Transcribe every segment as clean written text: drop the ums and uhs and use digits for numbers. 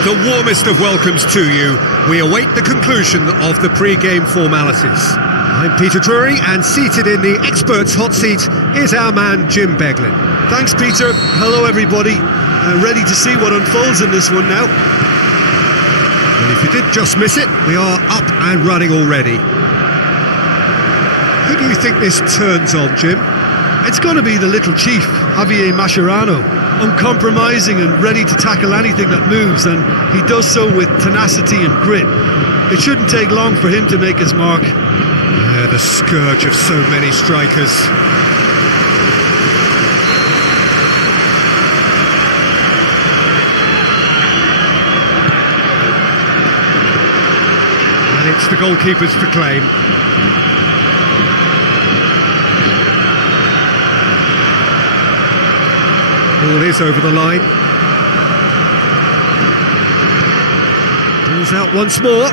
The warmest of welcomes to you. We await the conclusion of the pre-game formalities. I'm Peter Drury, and seated in the experts' hot seat is our man Jim Beglin. Thanks, Peter. Hello, everybody. Ready to see what unfolds in this one now. And if you did just miss it, we are up and running already. Who do you think this turns on, Jim? It's going to be the little chief, Javier Mascherano. Uncompromising and ready to tackle anything that moves, and he does so with tenacity and grit. It shouldn't take long for him to make his mark. Yeah, the scourge of so many strikers. And it's the goalkeepers to claim. Ball is over the line. Ball's out once more.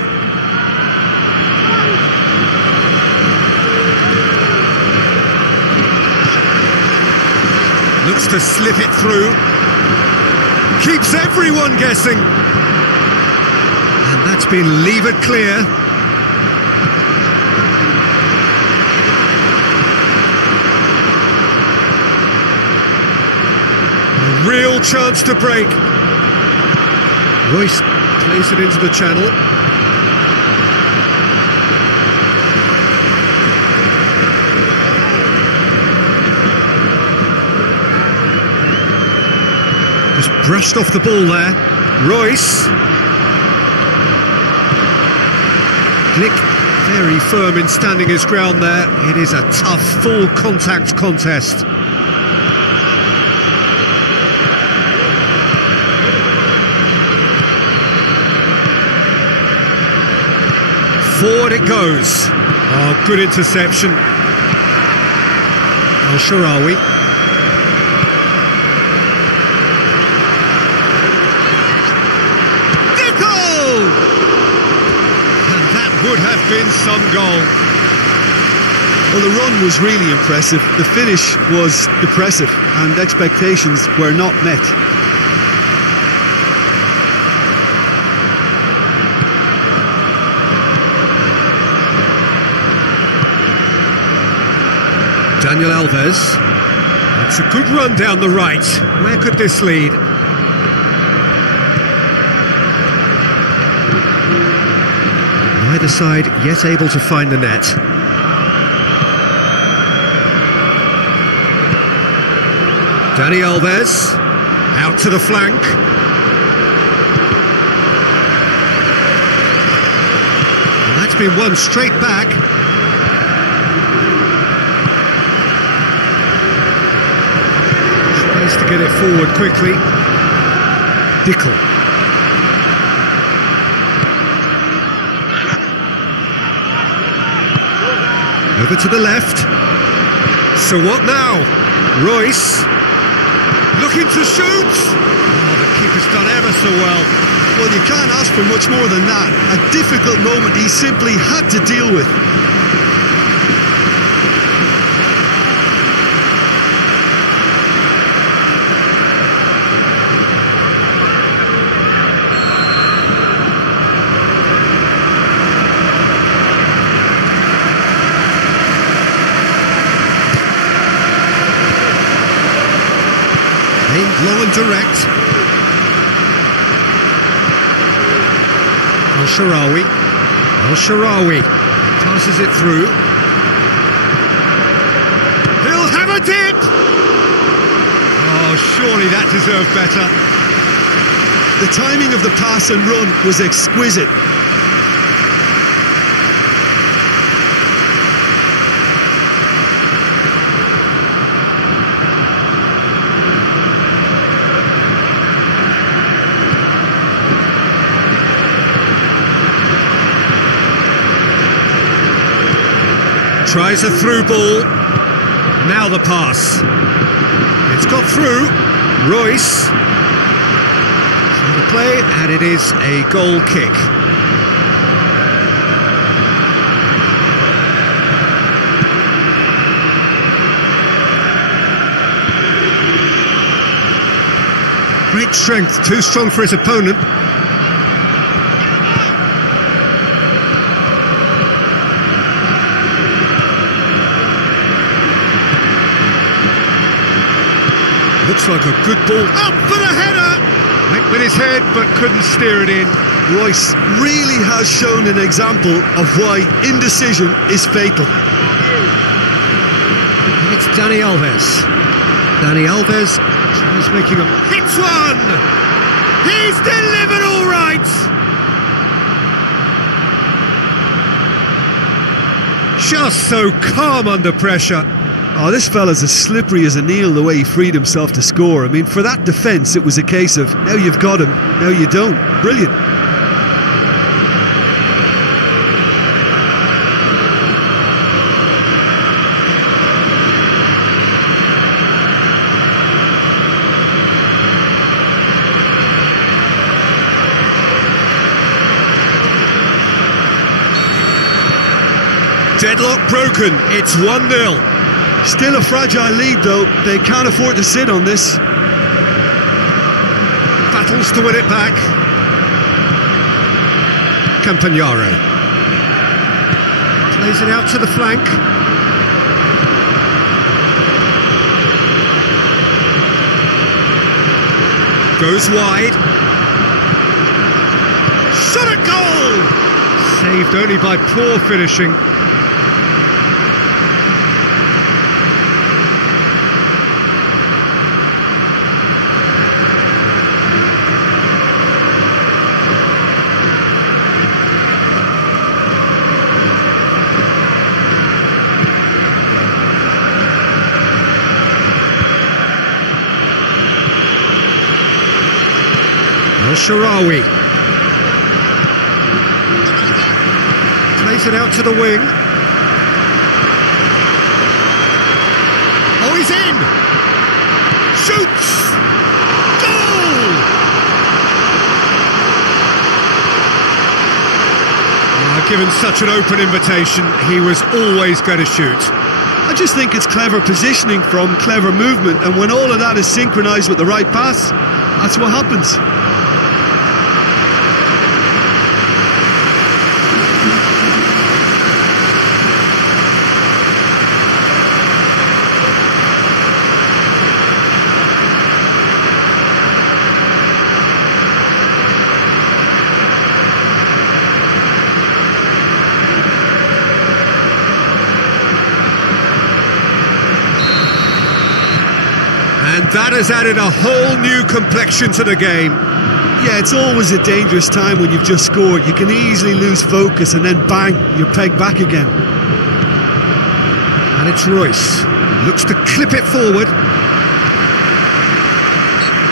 Looks to slip it through. Keeps everyone guessing. And that's been levered clear. Real chance to break. Royce plays it into the channel. Just brushed off the ball there. Royce. Glick very firm in standing his ground there. It is a tough full contact contest. Forward it goes. Oh, good interception. Al-Sharawi. Dicko! And that would have been some goal. Well, the run was really impressive. The finish was depressive, and expectations were not met. Daniel Alves. It's a good run down the right. Where could this lead? Neither side yet able to find the net. Dani Alves. Out to the flank. And that's been won straight back. To get it forward quickly. Dicko. Over to the left. So what now? Royce. Looking to shoot. Oh, the keeper's done ever so well. Well, you can't ask for much more than that. A difficult moment he simply had to deal with. Low and direct. Al-Sharawi. El Shaarawy passes it through. He'll have a dip! Oh, surely that deserved better. The timing of the pass and run was exquisite. Tries a through ball. Now the pass. It's got through. Royce. So the play, and it is a goal kick. Great strength, too strong for his opponent. Looks like a good ball. Up for the header! Went with his head, but couldn't steer it in. Royce really has shown an example of why indecision is fatal. And it's Dani Alves. Dani Alves is making a... Hits one! He's delivered all right! Just so calm under pressure. Oh, this fella's as slippery as an eel the way he freed himself to score. I mean, for that defence, it was a case of, now you've got him, now you don't. Brilliant. Deadlock broken, it's 1-0. Still a fragile lead, though. They can't afford to sit on this. Battles to win it back. Campagnaro plays it out to the flank. Goes wide. Shot at goal! Saved only by poor finishing. El Shaarawy plays it out to the wing. Oh, he's in! Shoots! Goal! Given such an open invitation, he was always going to shoot. I just think it's clever positioning from clever movement, and when all of that is synchronised with the right pass, that's what happens. And that has added a whole new complexion to the game. Yeah, it's always a dangerous time when you've just scored. You can easily lose focus and then bang, you're pegged back again. And it's Royce. Looks to clip it forward.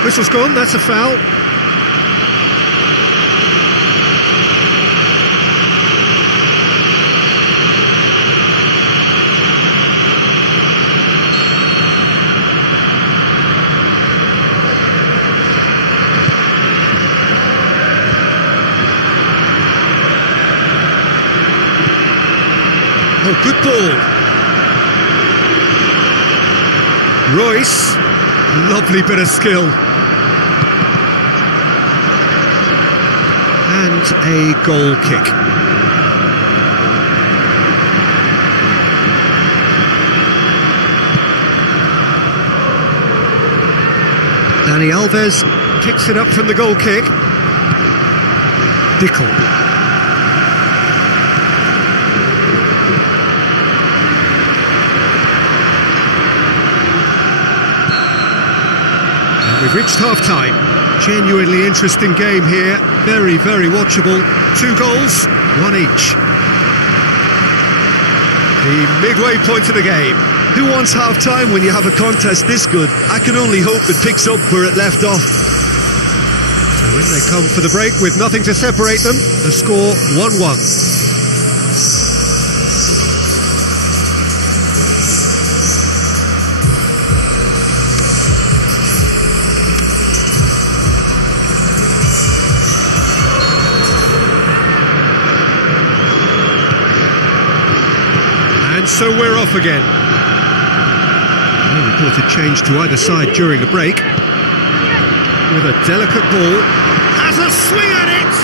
Whistle's gone, that's a foul. Oh, good ball. Royce, lovely bit of skill. And a goal kick. Dani Alves picks it up from the goal kick. Dickel. We've reached half-time. Genuinely interesting game here. Very, very watchable. 2 goals, 1 each. The midway point of the game. Who wants half-time when you have a contest this good? I can only hope it picks up where it left off. So in they come for the break with nothing to separate them. The score 1-1. So we're off again. No reported change to either side during the break. With a delicate ball. Has a swing at it!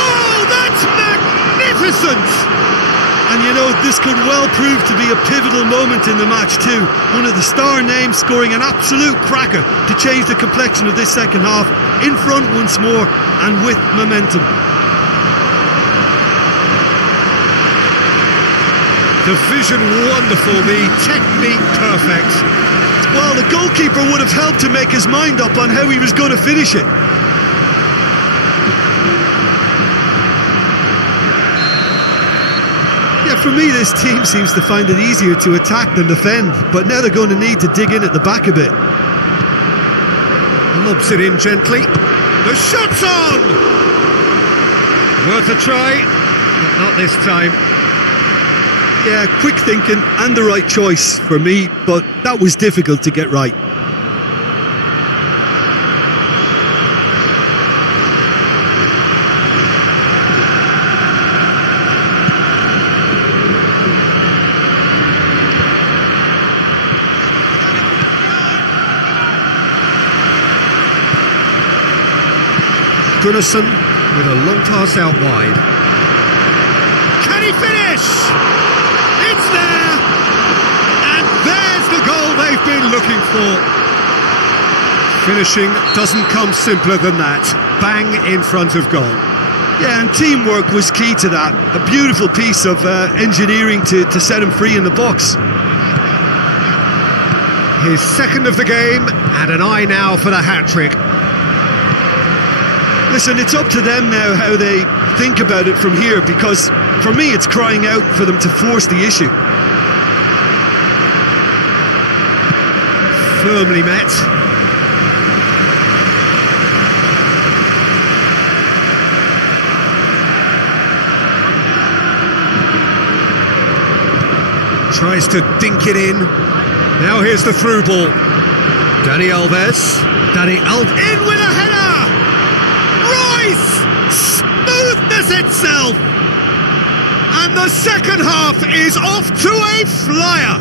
Oh, that's magnificent! And you know, this could well prove to be a pivotal moment in the match too. One of the star names scoring an absolute cracker to change the complexion of this second half. In front once more and with momentum. The vision wonderful, the technique perfect. Well, the goalkeeper would have helped to make his mind up on how he was going to finish it. Yeah, for me, this team seems to find it easier to attack than defend, but now they're going to need to dig in at the back a bit. Lobs it in gently. The shot's on! Worth a try, but not this time. Yeah, quick thinking and the right choice for me, but that was difficult to get right. Gunnarsson with a long pass out wide. Can he finish? It's there! And there's the goal they've been looking for. Finishing doesn't come simpler than that. Bang in front of goal. Yeah, and teamwork was key to that. A beautiful piece of engineering to set him free in the box. His second of the game, and an eye now for the hat-trick. Listen, it's up to them now how they think about it from here, because for me it's crying out for them to force the issue. Firmly met. Tries to dink it in. Now here's the through ball. Dani Alves. In with a header! Smoothness itself, and the second half is off to a flyer.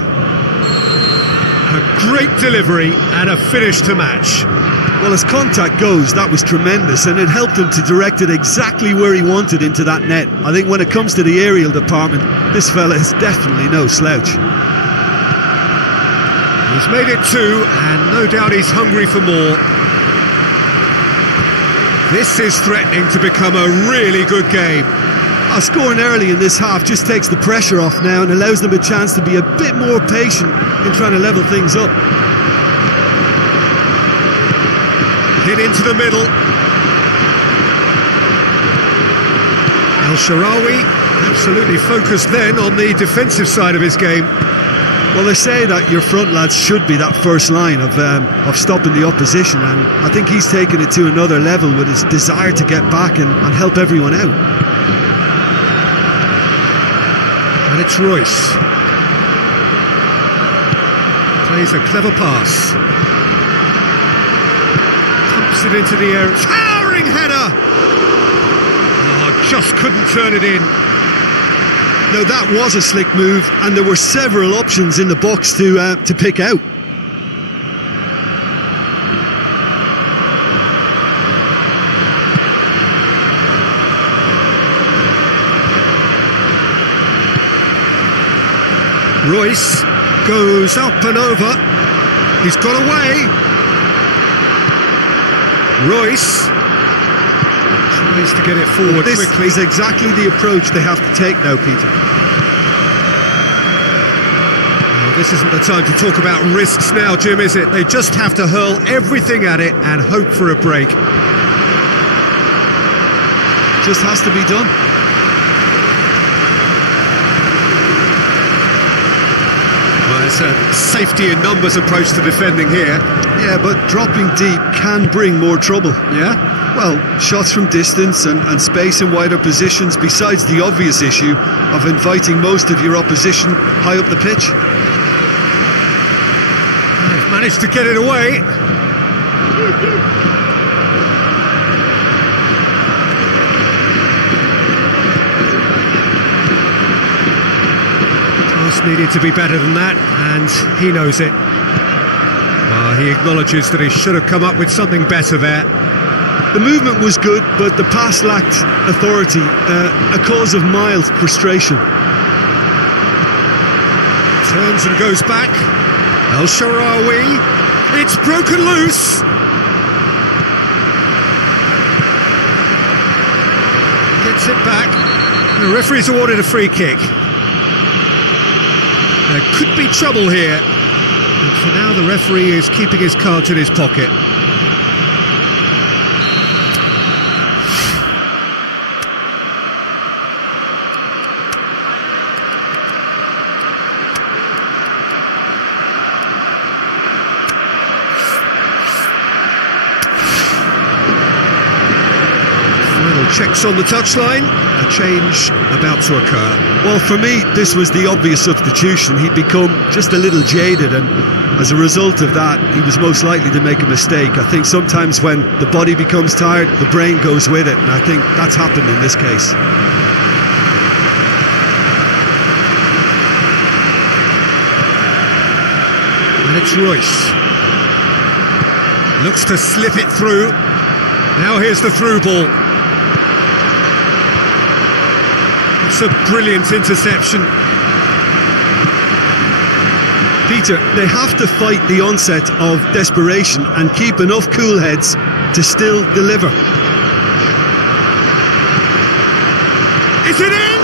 A great delivery and a finish to match. Well, as contact goes, that was tremendous, and it helped him to direct it exactly where he wanted into that net. I think when it comes to the aerial department, this fella is definitely no slouch. He's made it 2, and no doubt he's hungry for more. This is threatening to become a really good game. Scoring early in this half just takes the pressure off now and allows them a chance to be a bit more patient in trying to level things up. Hit into the middle. El Shaarawy absolutely focused then on the defensive side of his game. Well, they say that your front lads should be that first line of stopping the opposition, and I think he's taken it to another level with his desire to get back and help everyone out. And it's Royce. Plays a clever pass. Pumps it into the air. Towering header! Oh, just couldn't turn it in. Now that was a slick move, and there were several options in the box to pick out. Royce goes up and over. He's got away. Royce tries to get it forward quickly. This is exactly the approach they have to take now, Peter. Well, This isn't the time to talk about risks now, Jim, is it? They just have to hurl everything at it and hope for a break. Just has to be done. Well, it's a safety in numbers approach to defending here. Yeah, but dropping deep can bring more trouble. Yeah? Well, shots from distance and space in wider positions, besides the obvious issue of inviting most of your opposition high up the pitch. They've managed to get it away. Pass needed to be better than that, and he knows it. He acknowledges that he should have come up with something better there. The movement was good, but the pass lacked authority, a cause of mild frustration. Turns and goes back. El Shaarawy, it's broken loose. Gets it back. The referee's awarded a free kick. There could be trouble here. And for now, the referee is keeping his cards in his pocket. Checks on the touchline, a change about to occur. Well, for me, this was the obvious substitution. He'd become just a little jaded, and as a result of that, he was most likely to make a mistake. I think sometimes when the body becomes tired, the brain goes with it, and I think that's happened in this case. And it's Royce. Looks to slip it through. Now here's the through ball. It's a brilliant interception. Peter, they have to fight the onset of desperation and keep enough cool heads to still deliver. Is it in?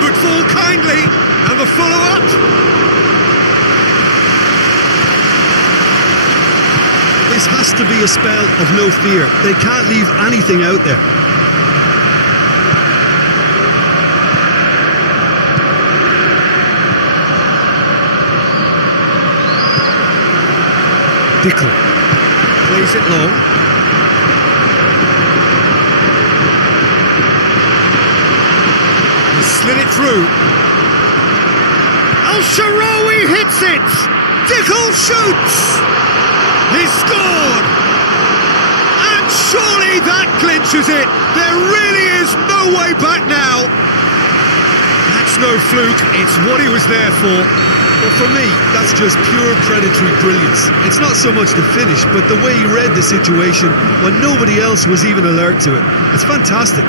Could fall kindly. And the follow-up. This has to be a spell of no fear. They can't leave anything out there. Dickel plays it long. He slid it through. El Shaarawy hits it. Dickel shoots. He scored. And surely that clinches it. There really is no way back now. That's no fluke. It's what he was there for. Well, for me, that's just pure predatory brilliance. It's not so much the finish, but the way he read the situation when nobody else was even alert to it. It's fantastic.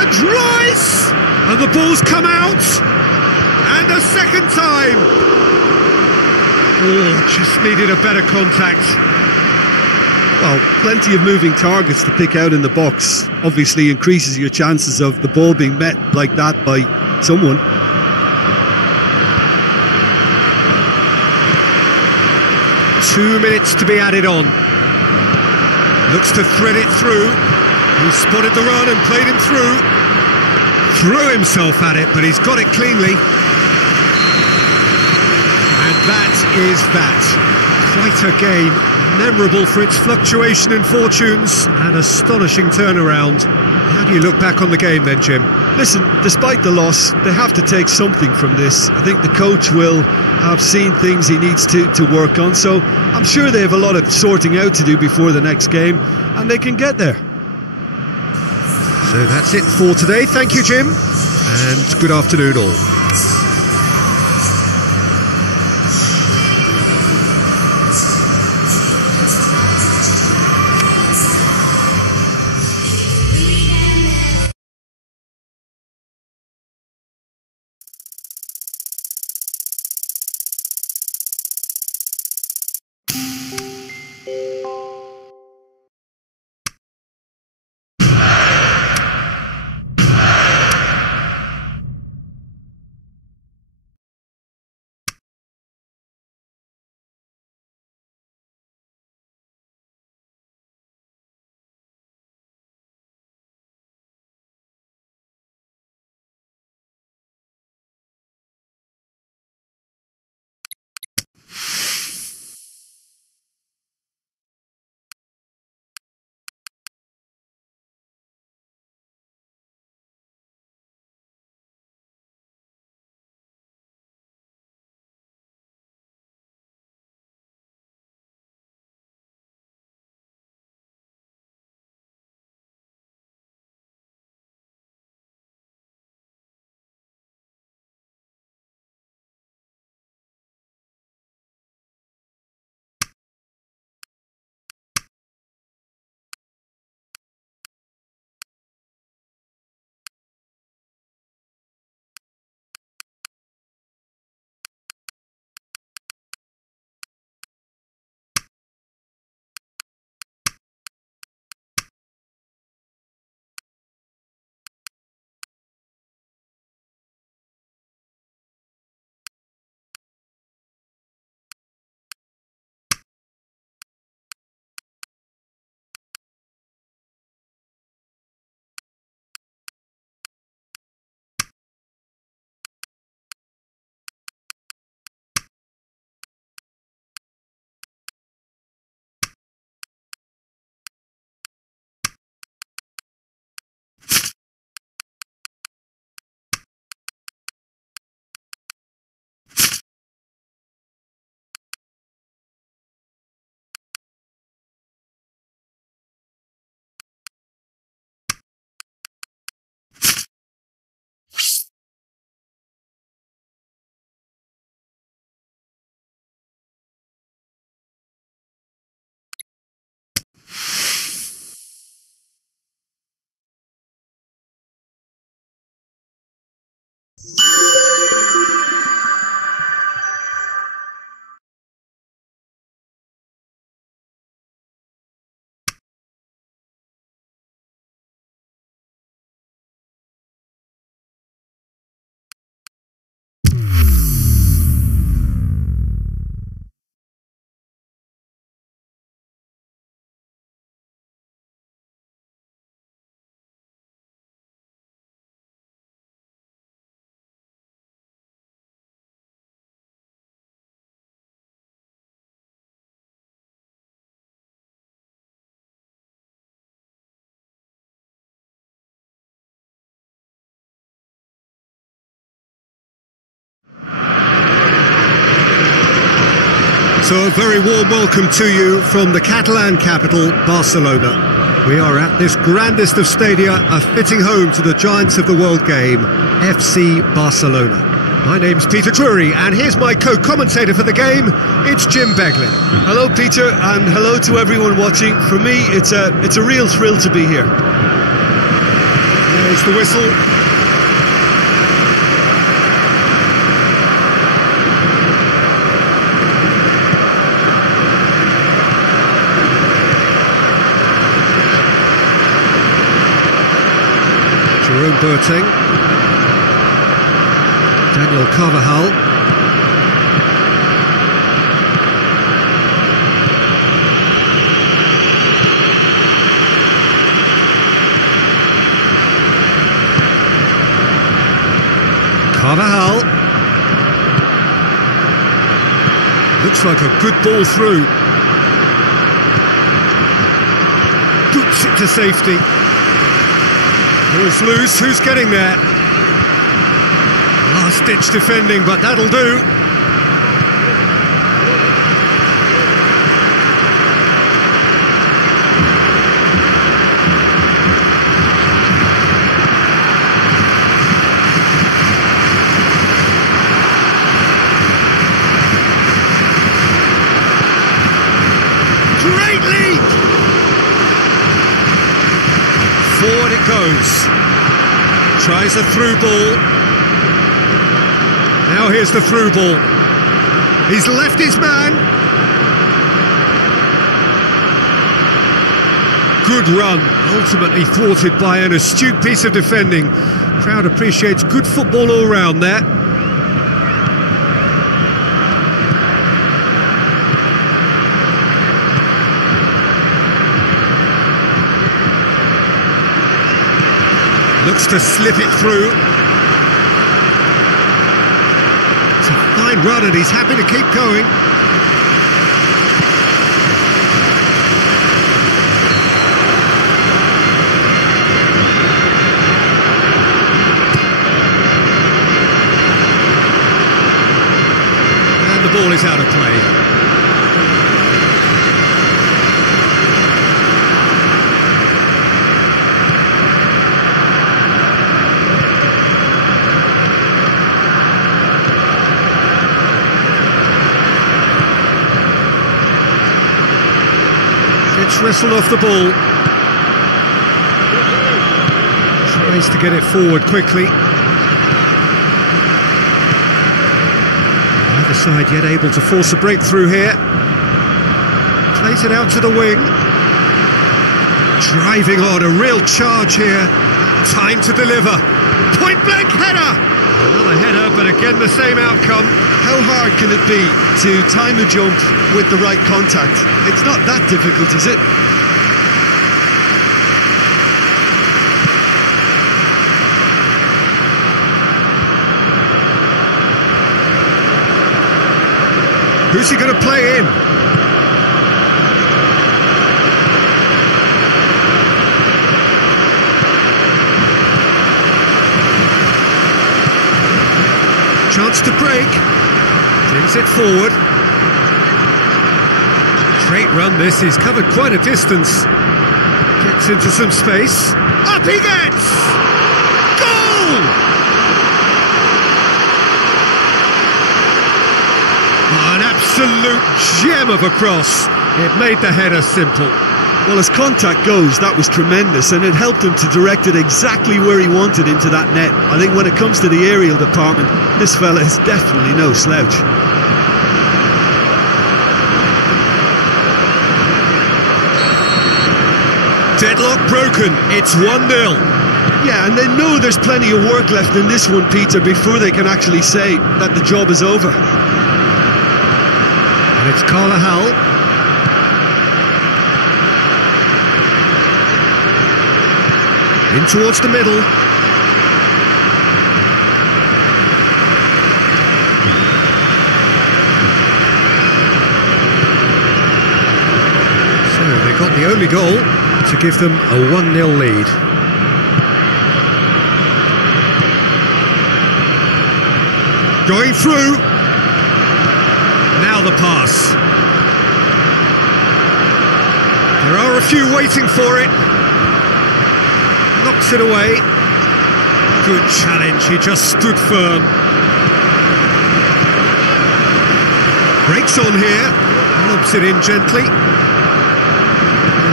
And Royce! And the ball's come out. And a second time. Oh, just needed a better contact. Well, plenty of moving targets to pick out in the box. Obviously increases your chances of the ball being met like that by someone. Two minutes to be added on. Looks to thread it through. He spotted the run and played him through. Threw himself at it, but he's got it cleanly. And that is that. Quite a game. Memorable for its fluctuation in fortunes and astonishing turnaround. How do you look back on the game then, Jim? Listen, despite the loss, they have to take something from this. I think the coach will have seen things he needs to work on, so I'm sure they have a lot of sorting out to do before the next game, and they can get there. So that's it for today. Thank you, Jim, and good afternoon all. So a very warm welcome to you from the Catalan capital, Barcelona. We are at this grandest of stadia, a fitting home to the giants of the world game, FC Barcelona. My name's Peter Drury, and here's my co-commentator for the game, it's Jim Beglin. Hello, Peter, and hello to everyone watching. For me, it's a real thrill to be here. There's the whistle. Jerome Boateng, Daniel Carvajal, Carvajal, looks like a good ball through, boots it to safety. Ball's loose, who's getting there? Last-ditch defending, but that'll do. Great lead! Forward it goes. Tries a through ball. Now here's the through ball. He's left his man. Good run, ultimately thwarted by an astute piece of defending. Crowd appreciates good football all round there. Looks to slip it through. It's a fine run and he's happy to keep going. And the ball is out of play. Wrestled off the ball. Tries to get it forward quickly. Neither side yet able to force a breakthrough here. Plays it out to the wing. Driving on, a real charge here. Time to deliver. Point blank header! Another header, but again the same outcome. How hard can it be to time a jump with the right contact? It's not that difficult, is it? Who's he going to play in? Chance to break. Brings it forward. Great run this, he's covered quite a distance. Gets into some space. Up he gets! Goal! Oh, an absolute gem of a cross. It made the header simple. Well, as contact goes, that was tremendous, and it helped him to direct it exactly where he wanted into that net. I think when it comes to the aerial department, this fella is definitely no slouch. Deadlock broken, it's 1-0. Yeah, and they know there's plenty of work left in this one, Peter, before they can actually say that the job is over. And it's Carvajal. In towards the middle. So they got the only goal to give them a 1-0 lead. Going through. Now the pass. There are a few waiting for it. Knocks it away. Good challenge, he just stood firm. Breaks on here. Lobs it in gently.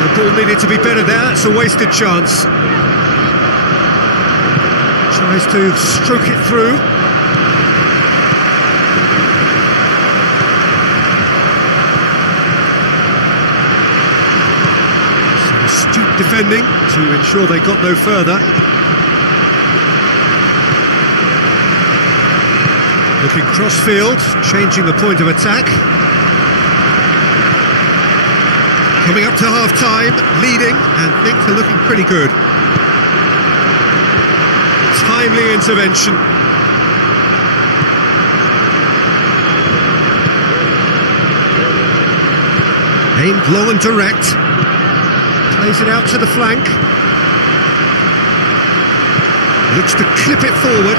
The ball needed to be better there, it's a wasted chance. Tries to stroke it through. Some astute defending to ensure they got no further. Looking cross-field, changing the point of attack. Coming up to half-time, leading, and things are looking pretty good. Timely intervention. Aimed long and direct. Plays it out to the flank. Looks to clip it forward.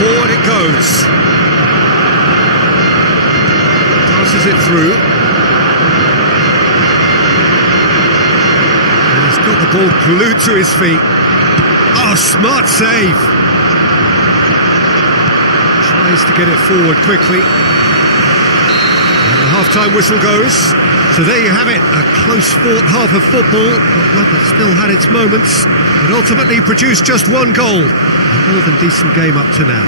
Forward it goes. Passes it through. And he's got the ball glued to his feet. Oh, smart save. Tries to get it forward quickly. And the half-time whistle goes. So there you have it, a close-fought half of football, but one that still had its moments. It ultimately produced just one goal. A more than decent game up to now.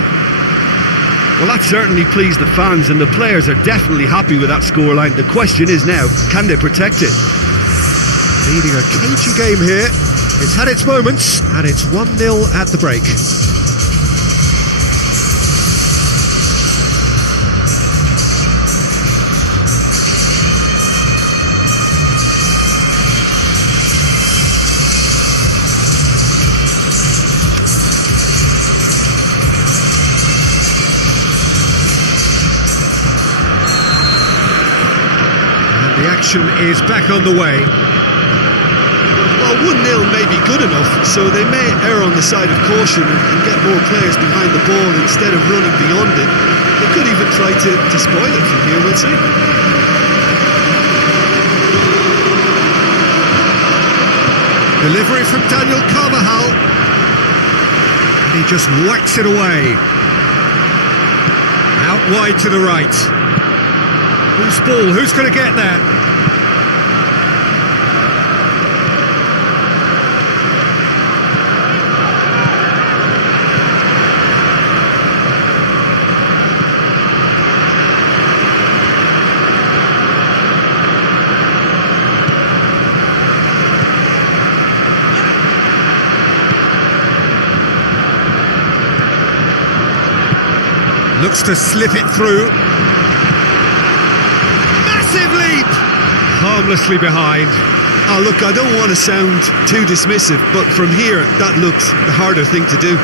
Well, that certainly pleased the fans, and the players are definitely happy with that scoreline. The question is now, can they protect it? Leading a cagey game here. It's had its moments, and it's 1-0 at the break. The action is back on the way. Well, 1-0 may be good enough, so they may err on the side of caution and get more players behind the ball instead of running beyond it. They could even try to spoil it from here, we'll see. Delivery from Daniel Carvajal. And he just whacks it away. Out wide to the right. Whose ball? Who's going to get that? Looks to slip it through. Massive leap! Harmlessly behind. Oh, look, I don't want to sound too dismissive, but from here, that looks the harder thing to do.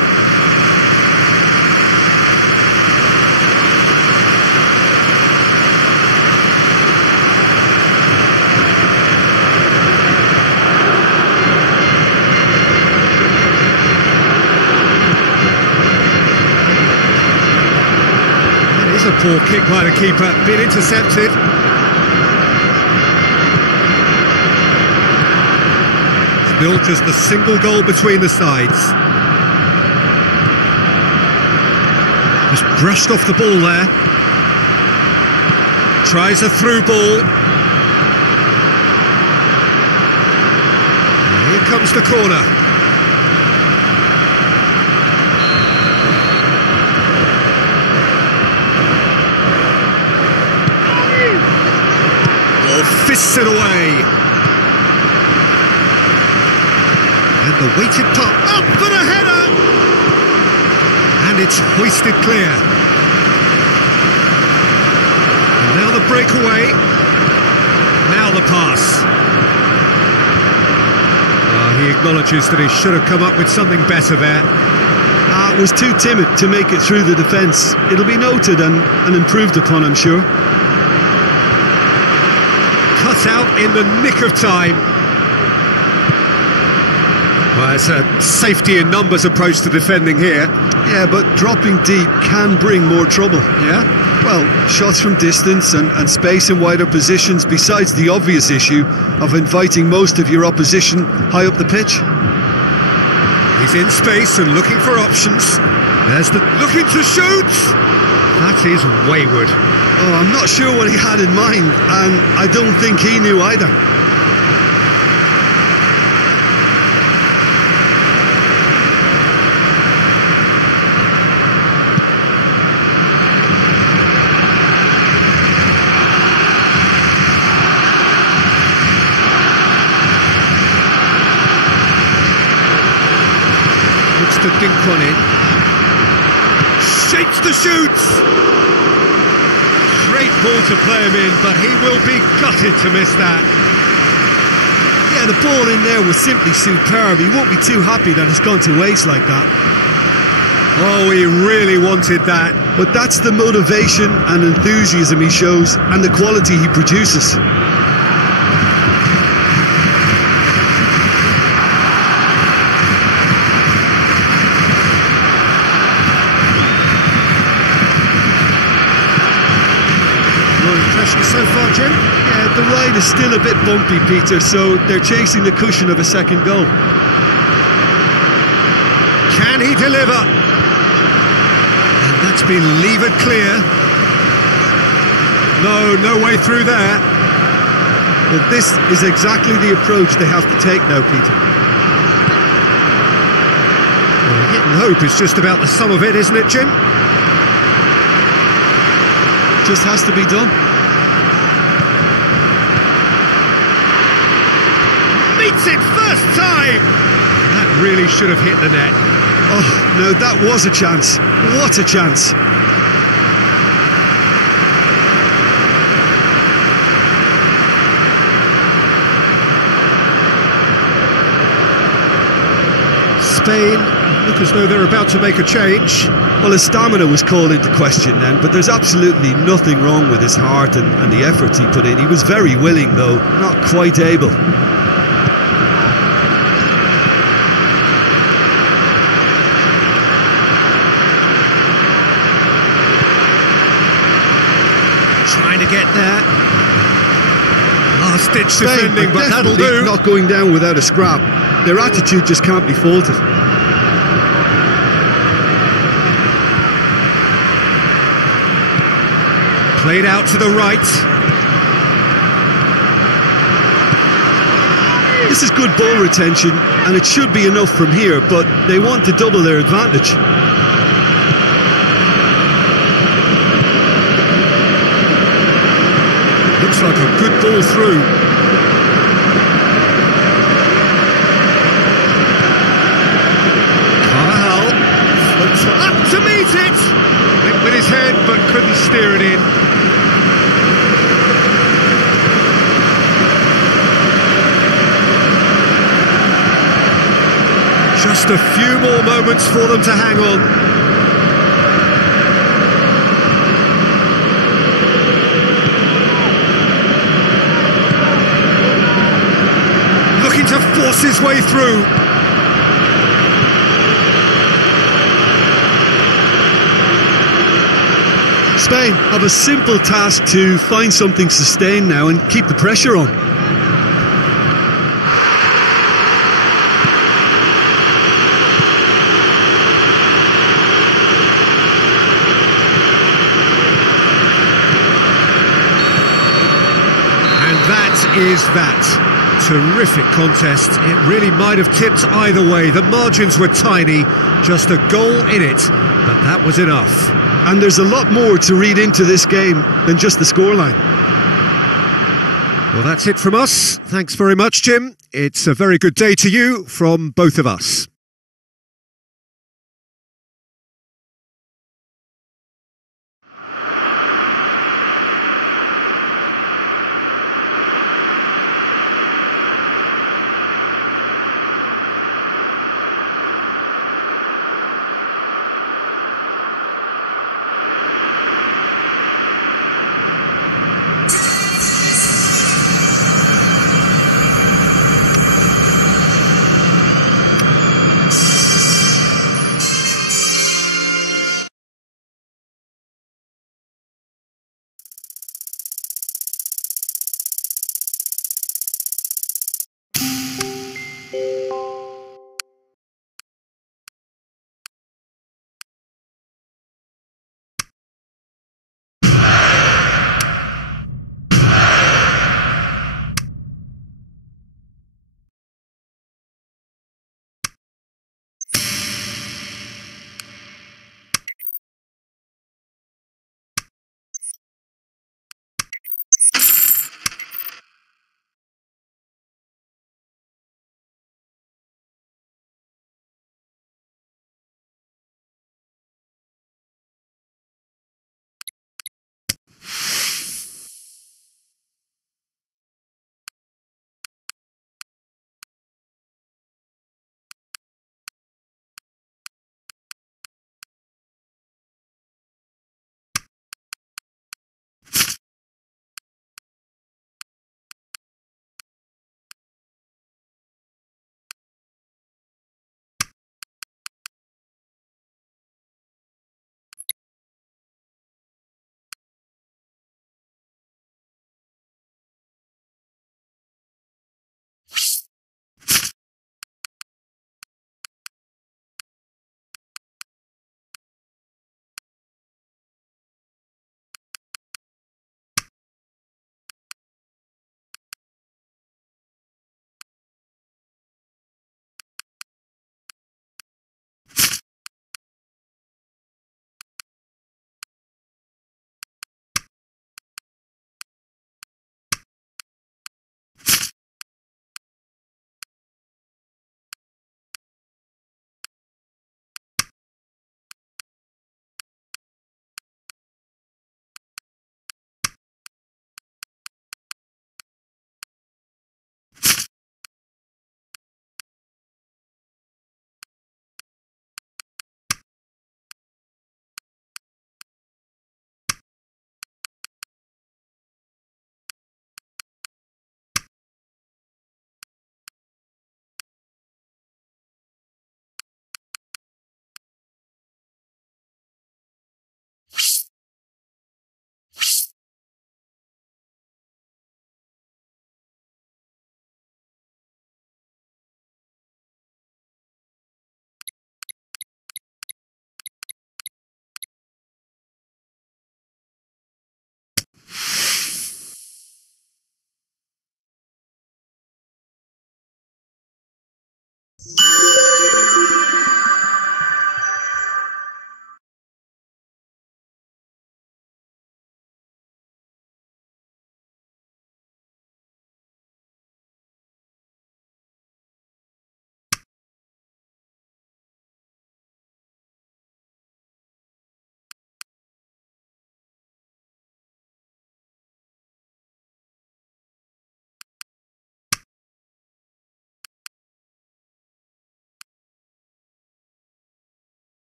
It is a poor kick by the keeper, been intercepted. Still just a single goal between the sides. Just brushed off the ball there. Tries a through ball. Here comes the corner. Oh, fists it away. And the weighted puck up for the header. And it's hoisted clear. And now the breakaway. Now the pass. He acknowledges that he should have come up with something better there. Was too timid to make it through the defence. It'll be noted and improved upon, I'm sure. Cut out in the nick of time. Well, it's a safety in numbers approach to defending here. Yeah, but dropping deep can bring more trouble. Yeah? Well, shots from distance and space in wider positions, besides the obvious issue of inviting most of your opposition high up the pitch. He's in space and looking for options. There's the looking to shoot. That is wayward. Oh, I'm not sure what he had in mind, and I don't think he knew either. To dink one in. Shapes to shoot. Great ball to play him in, but he will be gutted to miss that. Yeah, the ball in there was simply superb. He won't be too happy that it's gone to waste like that. Oh, he really wanted that. But that's the motivation and enthusiasm he shows, and the quality he produces. So far, Jim? Yeah, the ride is still a bit bumpy, Peter, so they're chasing the cushion of a second goal. Can he deliver? And that's been levered clear. No way through there. Well, this is exactly the approach they have to take now, Peter. Well, hit and hope is just about the sum of it, isn't it, Jim? Just has to be done. Meets it first time! That really should have hit the net. Oh, no, that was a chance. What a chance. Spain look as though they're about to make a change. Well, his stamina was called into question then, but there's absolutely nothing wrong with his heart and the efforts he put in. He was very willing, though, not quite able. Trying to get there. Last ditch defending, but that'll do. Not going down without a scrap. Their attitude just can't be faulted. Played out to the right. This is good ball retention, and it should be enough from here, but they want to double their advantage. Looks like a good ball through. Carvajal floats up to meet it. Went with his head, but couldn't steer it in. Just a few more moments for them to hang on. To force his way through. Spain have a simple task to find something sustained now and keep the pressure on. is that? Terrific contest. It really might have tipped either way. The margins were tiny, just a goal in it, but that was enough. And there's a lot more to read into this game than just the scoreline. Well, that's it from us. Thanks very much, Jim. It's a very good day to you from both of us.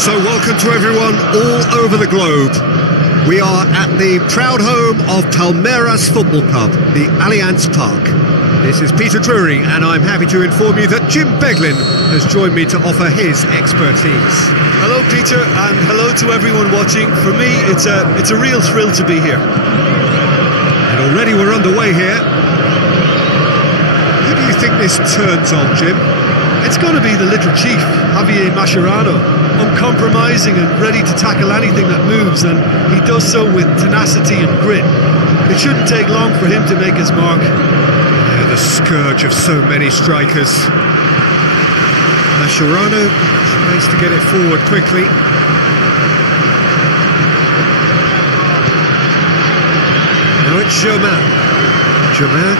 So welcome to everyone all over the globe. We are at the proud home of Palmeiras Football Club, the Allianz Park. This is Peter Drury, and I'm happy to inform you that Jim Beglin has joined me to offer his expertise. Hello, Peter, and hello to everyone watching. For me, it's a real thrill to be here. And already we're underway here. Who do you think this turns on, Jim? It's going to be the little chief, Javier Mascherano. Uncompromising and ready to tackle anything that moves, and he does so with tenacity and grit. It shouldn't take long for him to make his mark. Yeah, the scourge of so many strikers. Mascherano tries to get it forward quickly. Now it's Germain. Germain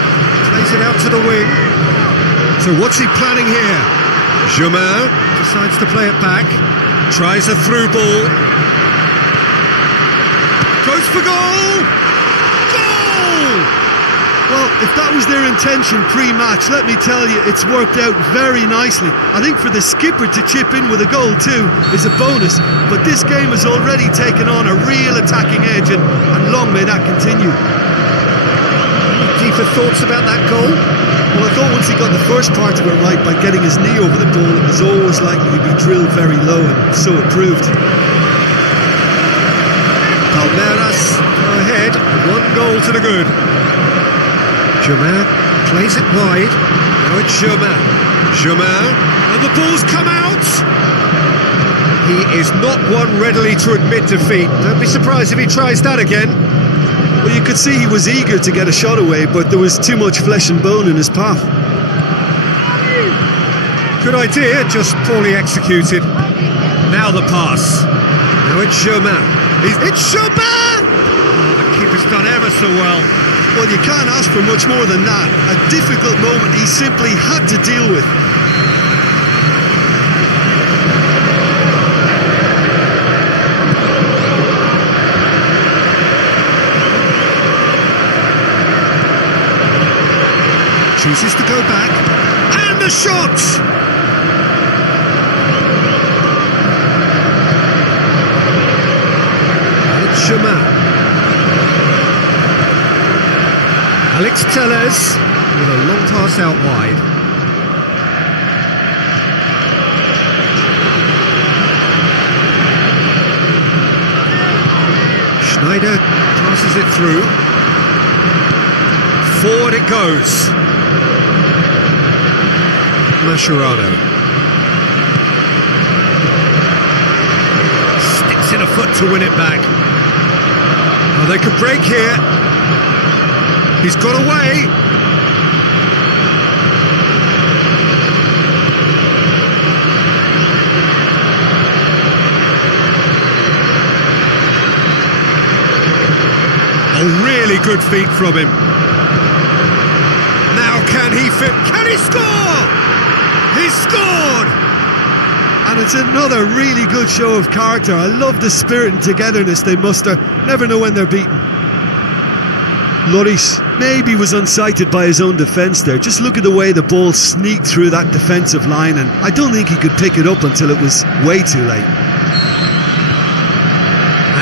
plays it out to the wing. So what's he planning here? Germain decides to play it back. Tries a through ball. Goes for goal! Goal! Well, if that was their intention pre-match, let me tell you, it's worked out very nicely. I think for the skipper to chip in with a goal too is a bonus, but this game has already taken on a real attacking edge, and long may that continue. Any deeper thoughts about that goal? Well, I thought once he got the first part of it right by getting his knee over the ball, it was always likely to be drilled very low, and so it proved. Palmeiras go ahead, 1 goal to the good. Germain plays it wide. Now it's Germain. Germain, and the ball's come out! He is not one readily to admit defeat. Don't be surprised if he tries that again. Well, you could see he was eager to get a shot away, but there was too much flesh and bone in his path. Good idea, just poorly executed. Now the pass. Now it's Germain. It's Germain! Oh, the keeper's done ever so well. Well, you can't ask for much more than that. A difficult moment he simply had to deal with. Chooses to go back, and the shot! It's Germain. Alex Telles with a long pass out wide. Schneider passes it through. Forward it goes. Mascherano sticks in a foot to win it back. Oh, they could break here. He's got away. Oh, really good feet from him. Now can he fit? Can he score? He scored! And it's another really good show of character. I love the spirit and togetherness they muster. Never know when they're beaten. Lloris maybe was unsighted by his own defence there. Just look at the way the ball sneaked through that defensive line, and I don't think he could pick it up until it was way too late.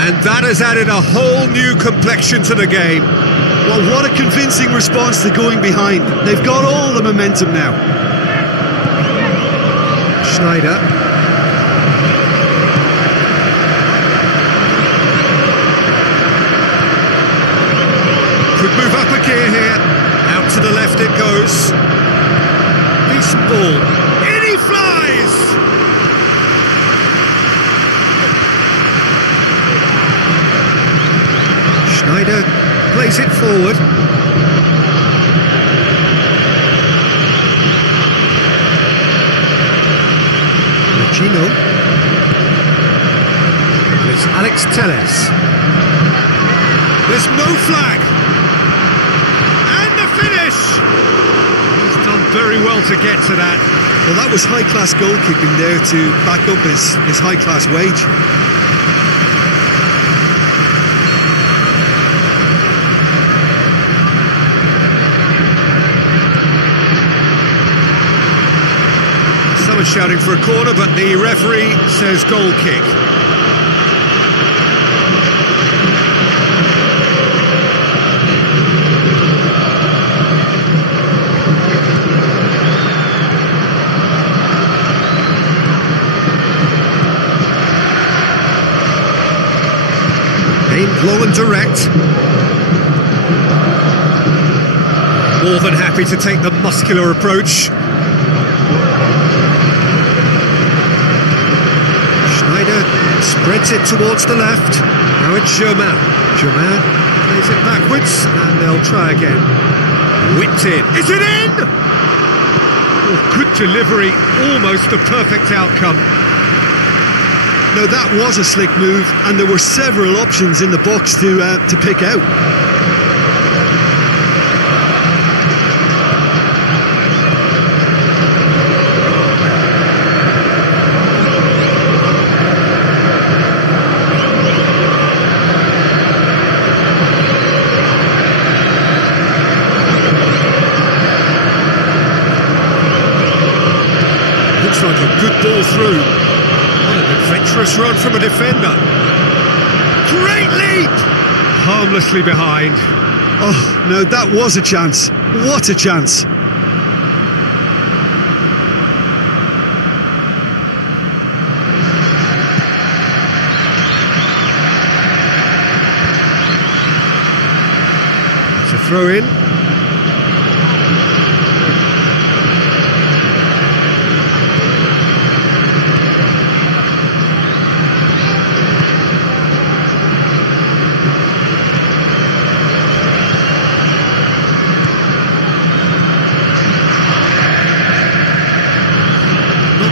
And that has added a whole new complexion to the game. Well, what a convincing response to going behind. They've got all the momentum now. Schneider. Could move up a gear here. Out to the left it goes. Decent ball. In he flies! Schneider plays it forward. Gino. It's Alex Telles. There's no flag. And the finish! He's done very well to get to that. Well, that was high-class goalkeeping there to back up his high-class wage. So much shouting for a corner, but the referee says goal kick. Aimed long and direct. More than happy to take the muscular approach. Schneider spreads it towards the left. Now it's Germain. Germain plays it backwards, and they'll try again. Whipped in. Is it in? Oh, good delivery, almost the perfect outcome. Now that was a slick move, and there were several options in the box to pick out. Looks like a good ball through. What an adventurous run from a defender. Great leap! Harmlessly behind. Oh, no, that was a chance. What a chance. It's a throw in.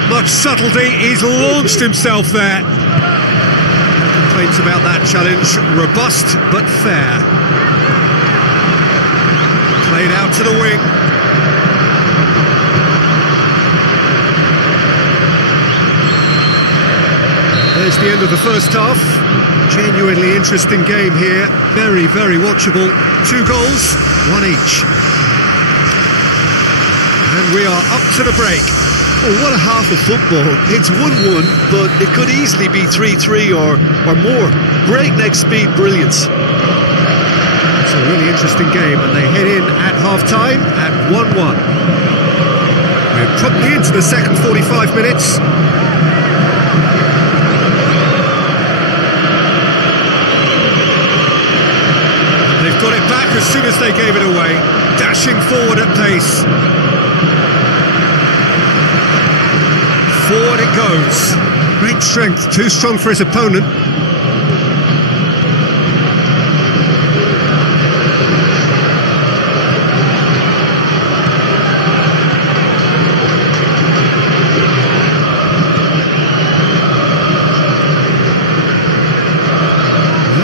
Much subtlety, he's launched himself there. No complaints about that challenge. Robust but fair. Played out to the wing. There's the end of the first half. Genuinely interesting game here. Very, very watchable. 2 goals, 1 each. And we are up to the break. Oh, what a half of football. It's 1-1, but it could easily be 3-3 or more. Breakneck speed brilliance. It's a really interesting game, and they head in at half-time at 1-1. We're probably into the second 45 minutes. And they've got it back as soon as they gave it away, dashing forward at pace. Forward it goes. Great strength, too strong for his opponent.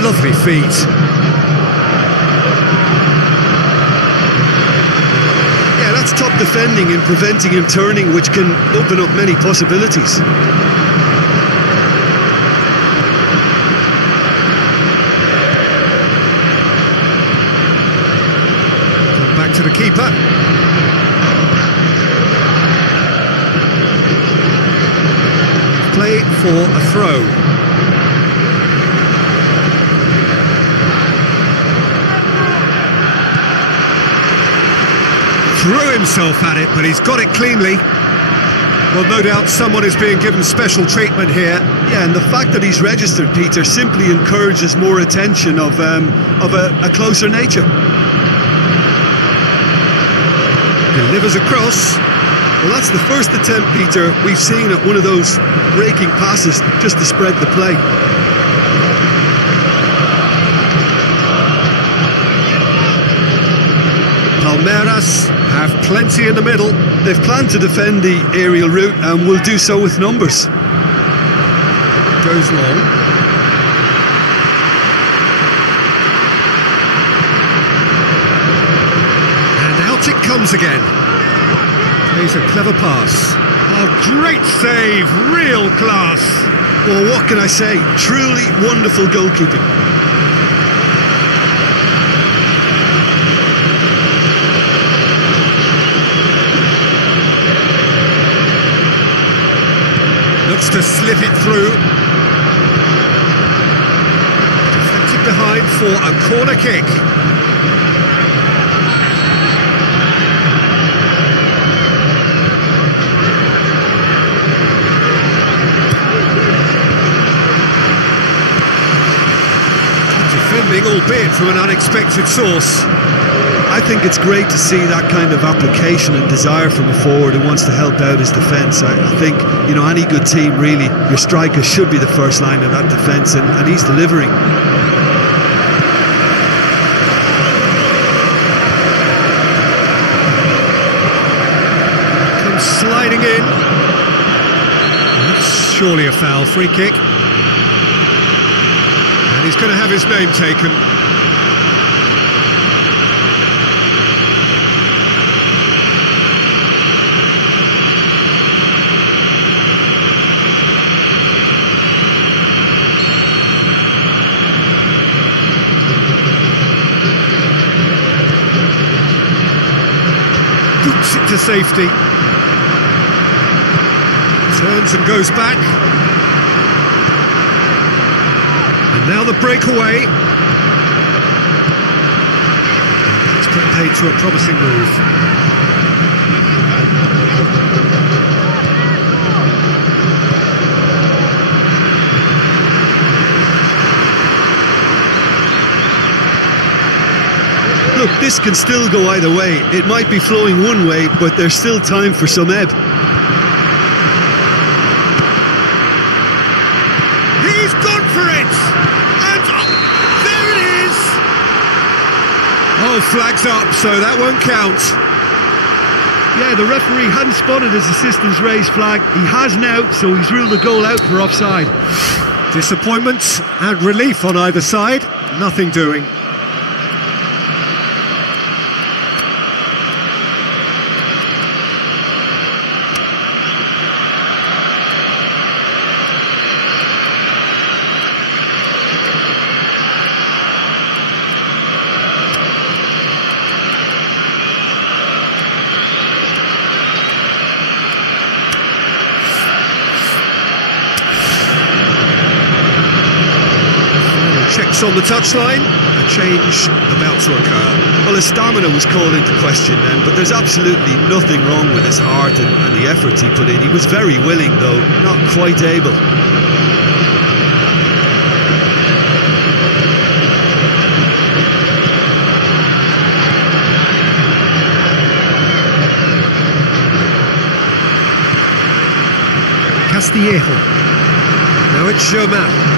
Lovely feet. That's top defending and preventing him turning, which can open up many possibilities. Back to the keeper. Play for a throw. Threw himself at it, but he's got it cleanly. Well, no doubt someone is being given special treatment here. Yeah, and the fact that he's registered, Peter, simply encourages more attention of a closer nature. Delivers across. Well, that's the first attempt, Peter, we've seen at one of those breaking passes just to spread the play. Palmeiras have plenty in the middle. They've planned to defend the aerial route and will do so with numbers. Goes long. And out it comes again. Plays a clever pass. Oh, great save, real class. Well, what can I say? Truly wonderful goalkeeping. to slip it through. Deflected behind for a corner kick. Defending, albeit from an unexpected source. I think it's great to see that kind of application and desire from a forward who wants to help out his defence. I think, you know, any good team, really, your striker should be the first line of that defence, and he's delivering. Comes sliding in. That's surely a foul. Free kick. And he's going to have his name taken. Boots it to safety. Turns and goes back. And now the breakaway. It's put paid to a promising move. Look, this can still go either way. It might be flowing one way, but there's still time for some ebb. He's gone for it! And there it is! Oh, flags up, so that won't count. Yeah, the referee hadn't spotted his assistant's raised flag. He has now, so he's ruled the goal out for offside. Disappointment and relief on either side. Nothing doing. Checks on the touchline, a change about to occur. Well, his stamina was called into question then, but there's absolutely nothing wrong with his heart and the efforts he put in. He was very willing, though, not quite able. Castillejo. Now it's Germain.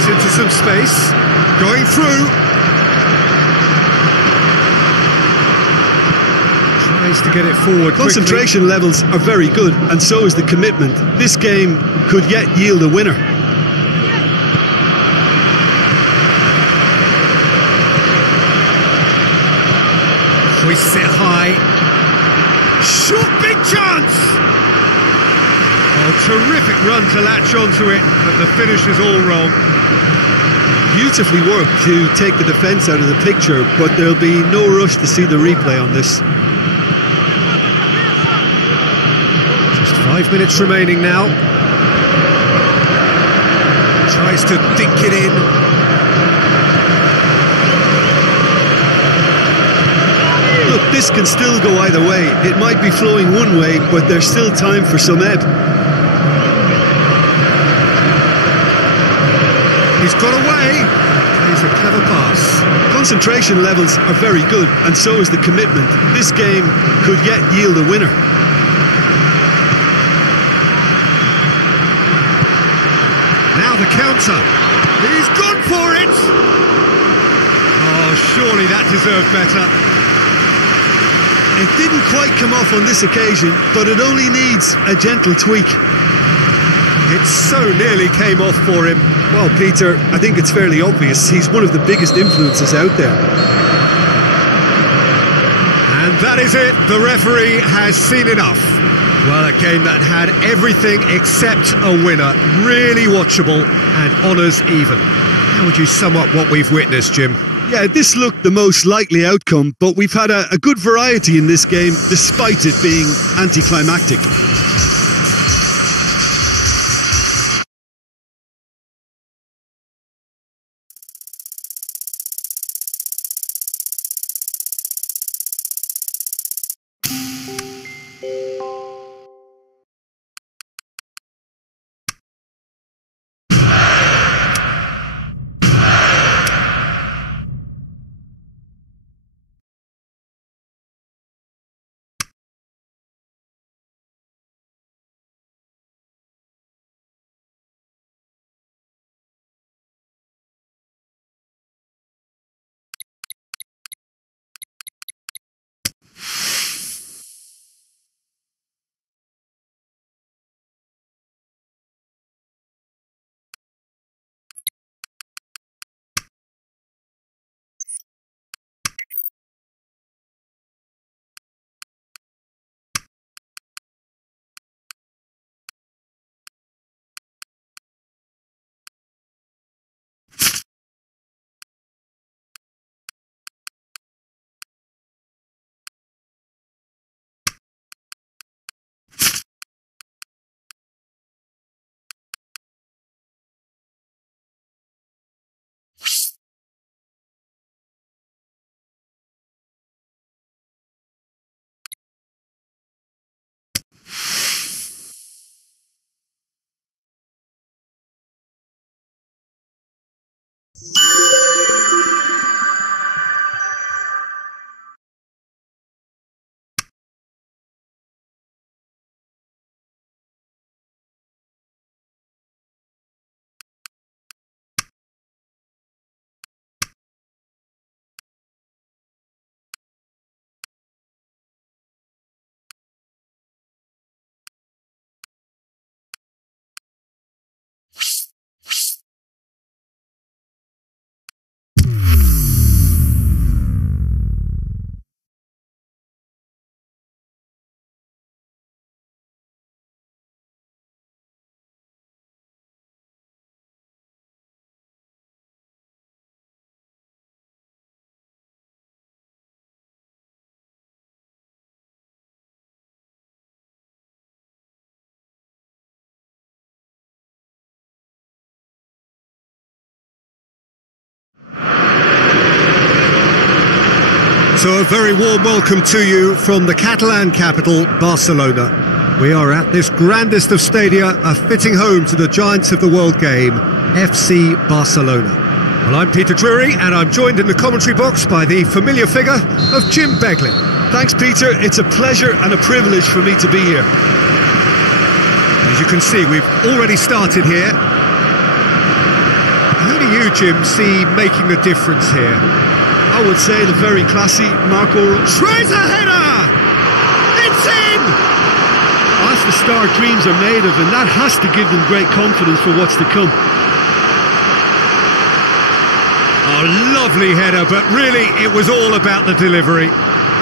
Into some space, going through. Tries to get it forward. Concentration levels are very good, and so is the commitment. This game could yet yield a winner. Hoists it high. Short, big chance! Oh, terrific run to latch onto it, but the finish is all wrong. Beautifully worked to take the defence out of the picture, but there'll be no rush to see the replay on this. Just 5 minutes remaining now. Tries to dink it in. Look, this can still go either way. It might be flowing one way, but there's still time for some ebb. He's got away. He's a clever pass. Concentration levels are very good, and so is the commitment. This game could yet yield a winner. Now the counter. He's gone for it. Oh, surely that deserved better. It didn't quite come off on this occasion, but it only needs a gentle tweak. It so nearly came off for him. Well, Peter, I think it's fairly obvious he's one of the biggest influences out there. And that is it. The referee has seen enough. Well, a game that had everything except a winner. Really watchable and honours even. How would you sum up what we've witnessed, Jim? Yeah, this looked the most likely outcome, but we've had a good variety in this game, despite it being anticlimactic. So a very warm welcome to you from the Catalan capital, Barcelona. We are at this grandest of stadia, a fitting home to the giants of the world game, FC Barcelona. Well, I'm Peter Drury, and I'm joined in the commentary box by the familiar figure of Jim Beglin. Thanks, Peter. It's a pleasure and a privilege for me to be here. As you can see, we've already started here. Who do you, Jim, see making the difference here? I would say the very classy Marco Tries a header! It's in! That's the start dreams are made of, and that has to give them great confidence for what's to come. Oh, lovely header, but really it was all about the delivery.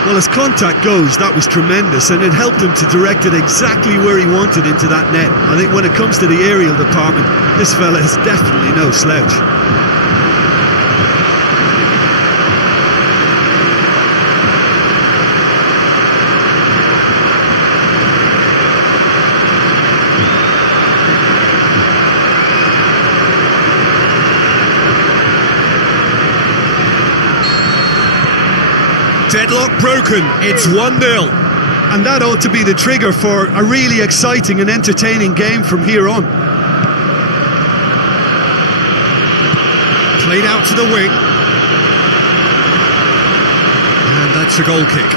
Well, as contact goes, that was tremendous, and it helped him to direct it exactly where he wanted into that net. I think when it comes to the aerial department, this fella is definitely no slouch. Deadlock broken, it's 1-0. And that ought to be the trigger for a really exciting and entertaining game from here on. Played out to the wing. And that's a goal kick.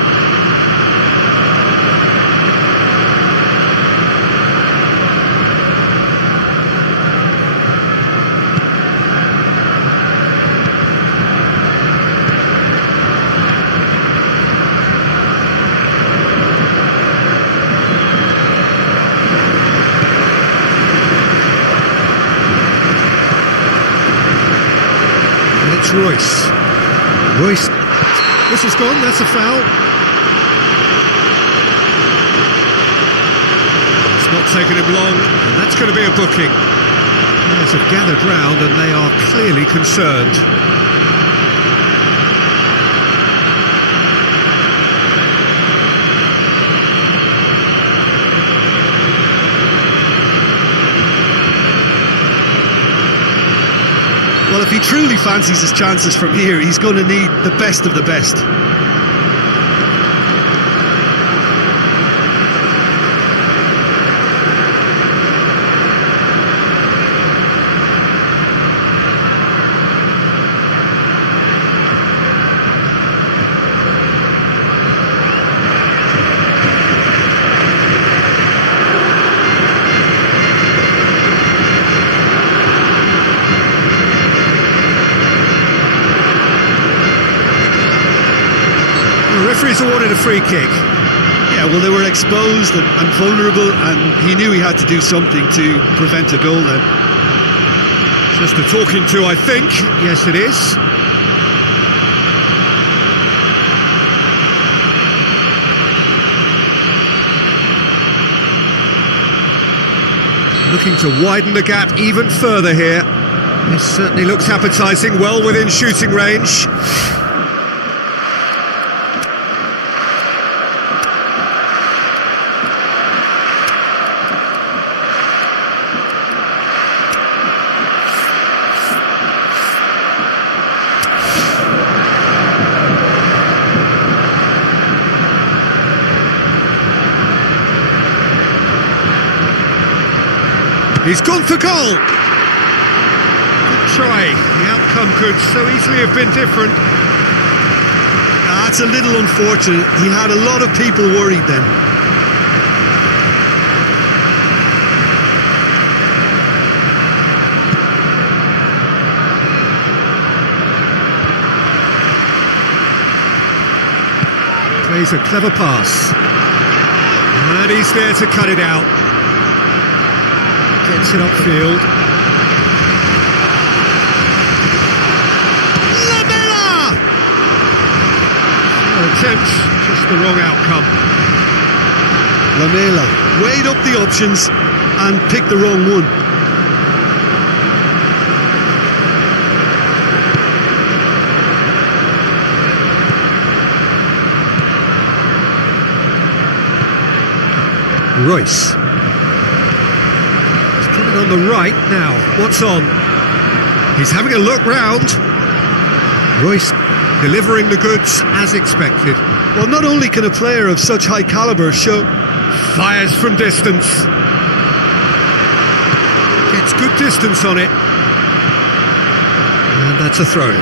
Royce. This is gone, that's a foul. It's not taken him long, and that's going to be a booking. Players have gathered round and they are clearly concerned. Well, if he truly fancies his chances from here, he's going to need the best of the best. The referee's awarded a free kick. Yeah, well, they were exposed and vulnerable, and he knew he had to do something to prevent a goal then. Just a talking to, I think. Yes, it is. Looking to widen the gap even further here. This certainly looks appetising, well within shooting range. He's gone for goal. Good try. The outcome could so easily have been different. That's a little unfortunate. He had a lot of people worried then. Plays a clever pass. And he's there to cut it out. Gets it upfield. Lamela! Attempt, just the wrong outcome. Lamela weighed up the options and picked the wrong one. Royce. He's put it on the right now. What's on? He's having a look round. Royce delivering the goods as expected. Well, not only can a player of such high calibre show... Fires from distance. Gets good distance on it. And that's a throw-in.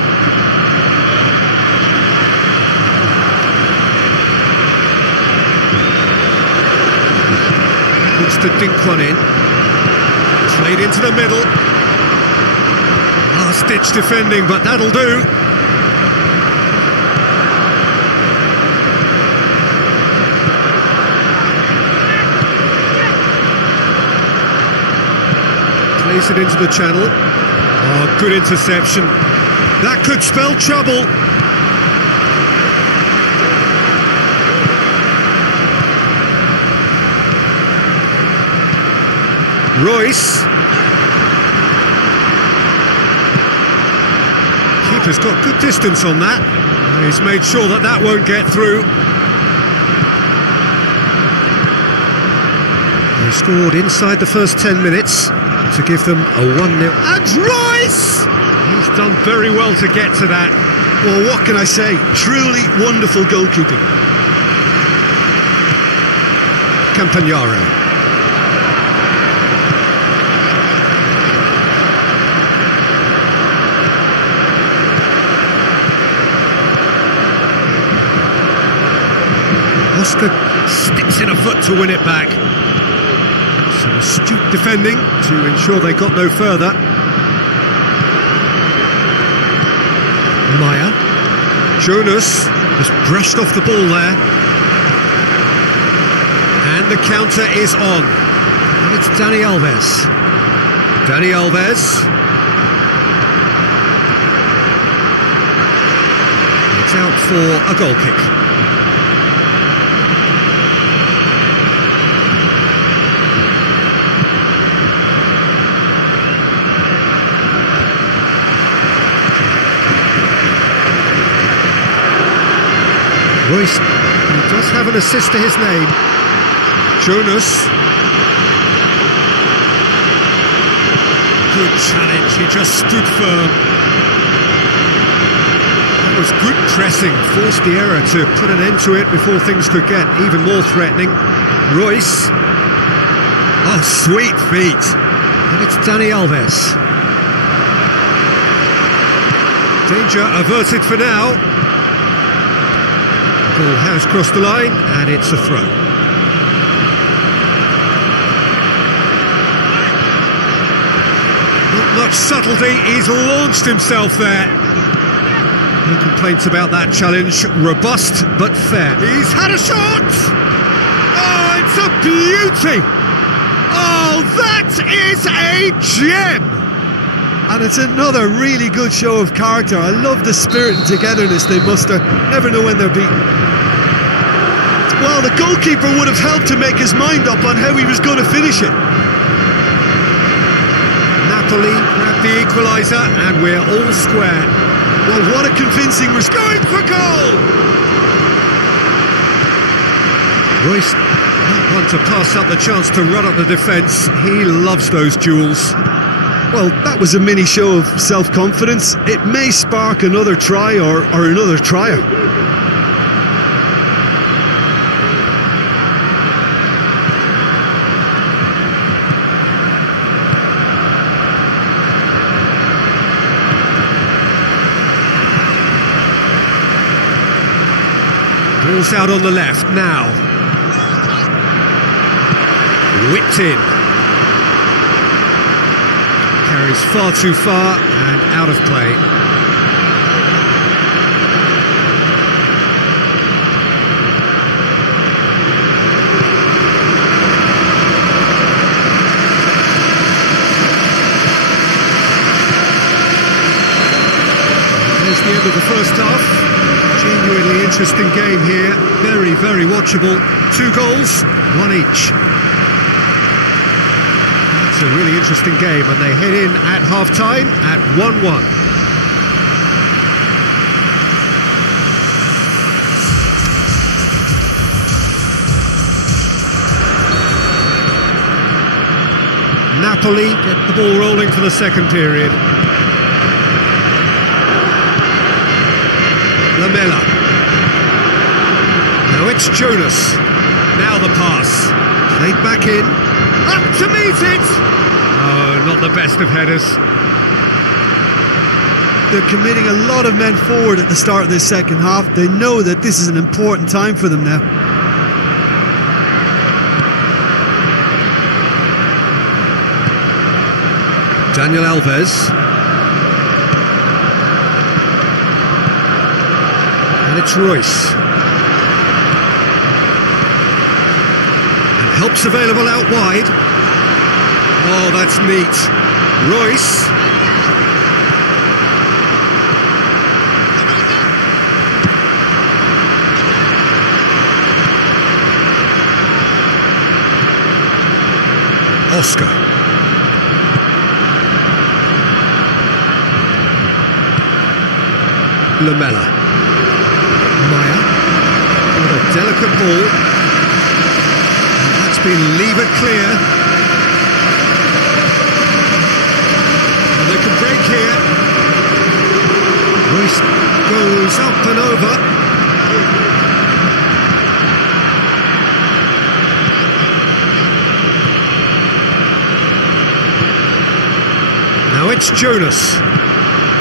Looks to dink one in. Played into the middle. Last-ditch defending, but that'll do. Plays it into the channel. Oh, good interception. That could spell trouble. Royce. Keeper's got good distance on that. He's made sure that that won't get through. They scored inside the first 10 minutes to give them a 1-0. And Royce! He's done very well to get to that. Well, what can I say? Truly wonderful goalkeeping. Campagnaro. Oscar sticks in a foot to win it back. Some astute defending to ensure they got no further. Maya. Jonas just brushed off the ball there. And the counter is on. And it's Dani Alves. Dani Alves. It's out for a goal kick. Royce, he does have an assist to his name. Jonas. Good challenge, he just stood firm. That was good pressing, forced the error to put an end to it before things could get even more threatening. Royce. Oh, sweet feet. And it's Dani Alves. Danger averted for now. Ball has crossed the line and it's a throw. Not much subtlety, he's launched himself there. No complaints about that challenge, robust but fair. He's had a shot! Oh, it's a beauty! Oh, that is a gem! And it's another really good show of character. I love the spirit and togetherness they muster. Never know when they're beaten. Well, the goalkeeper would have helped to make his mind up on how he was going to finish it. Napoli grabbed the equaliser and we're all square. Well, what a convincing result. Going for goal! Royce, not one to pass up the chance to run up the defence. He loves those duels. Well, that was a mini show of self-confidence. It may spark another try or another trier. Ball's out on the left now. Whipped in. Carries far too far and out of play. There's the end of the first half. Genuinely interesting game here. Very, very watchable. 2 goals, 1 each. It's a really interesting game, and they head in at half-time at 1-1. Napoli get the ball rolling for the second period. Lamela. Now it's Jonas. Now the pass. Played back in. Up to meet it! Oh, not the best of headers. They're committing a lot of men forward at the start of this second half. They know that this is an important time for them now. Daniel Alves. And it's Royce. And help's available out wide. Oh, that's neat. Royce. Oscar. Lamela. Maya. What a delicate ball. And that's been levered clear. And they can break here. Royce goes up and over. Now it's Jonas.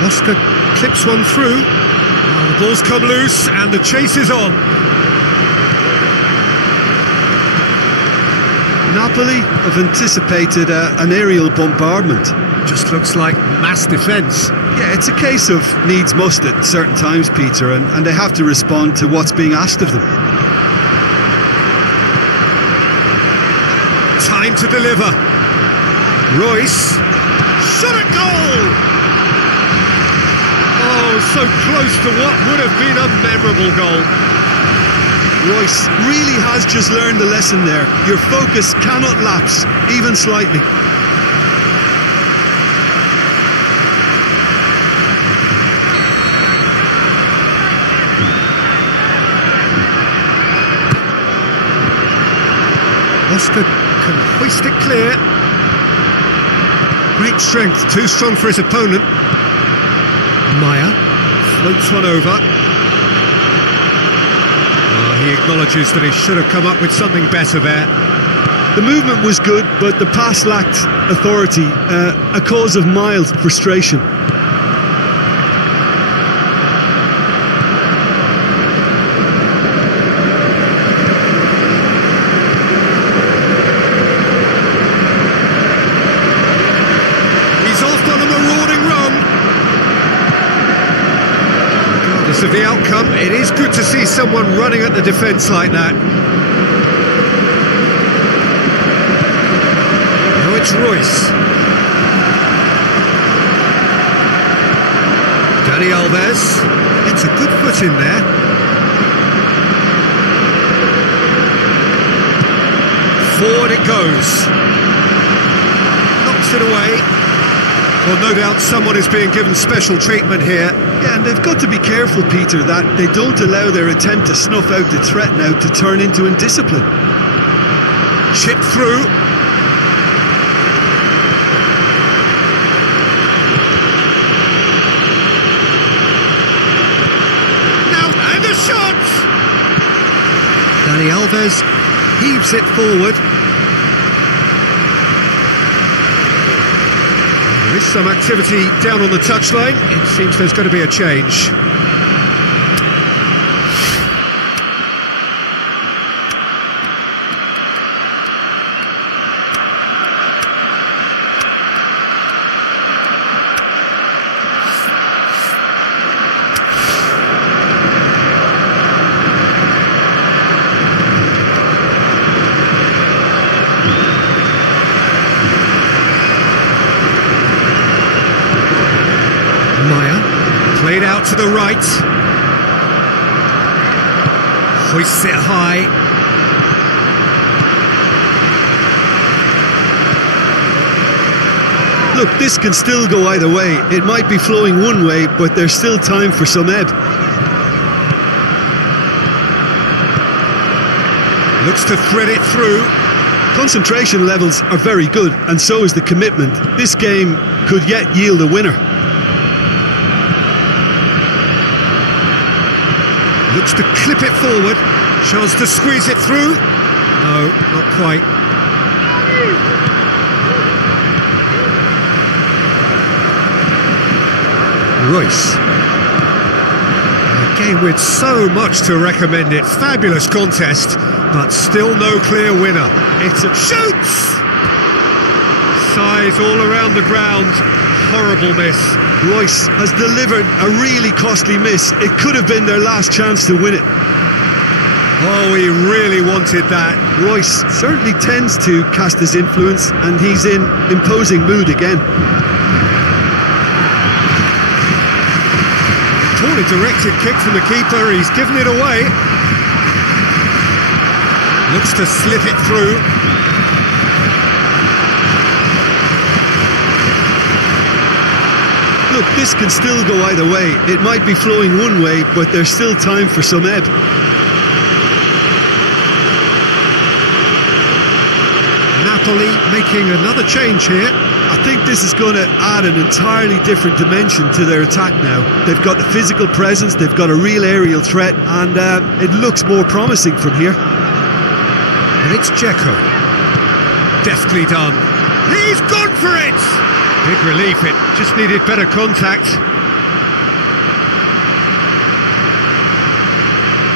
Oscar clips one through. Now the ball's come loose and the chase is on. Napoli have anticipated an aerial bombardment. Just looks like mass defence. Yeah, it's a case of needs must at certain times, Peter, and they have to respond to what's being asked of them. Time to deliver. Royce. Shot at goal! Oh, so close to what would have been a memorable goal. Royce really has just learned the lesson there. Your focus cannot lapse, even slightly. Oscar can hoist it clear. Great strength, too strong for his opponent. Maya floats one over. He acknowledges that he should have come up with something better there. The movement was good, but the pass lacked authority, a cause of mild frustration. Of the outcome, it is good to see someone running at the defence like that. Now it's Royce. Dani Alves gets a good foot in there. Forward it goes. Knocks it away. Well, no doubt someone is being given special treatment here. Yeah, and they've got to be careful, Peter, that they don't allow their attempt to snuff out the threat now to turn into indiscipline. Chip through. Now, and the shot! Dani Alves heaves it forward. There is some activity down on the touchline. It seems there's going to be a change. Played out to the right. Hoists it high. Look, this can still go either way. It might be flowing one way, but there's still time for some ebb. Looks to thread it through. Concentration levels are very good, and so is the commitment. This game could yet yield a winner. Looks to clip it forward. Chance to squeeze it through. No, not quite. Royce. A game with so much to recommend it. Fabulous contest, but still no clear winner. It's a shoots! Size all around the ground. Horrible miss. Royce has delivered a really costly miss. It could have been their last chance to win it. Oh, he really wanted that. Royce certainly tends to cast his influence, and he's in imposing mood again. Poorly directed kick from the keeper, he's given it away. Looks to slip it through. Look, this can still go either way. It might be flowing one way, but there's still time for some ebb. Napoli making another change here. I think this is going to add an entirely different dimension to their attack now. They've got the physical presence, they've got a real aerial threat, and it looks more promising from here. And it's Dzeko. Deftly done. He's gone for it! Big relief, it just needed better contact.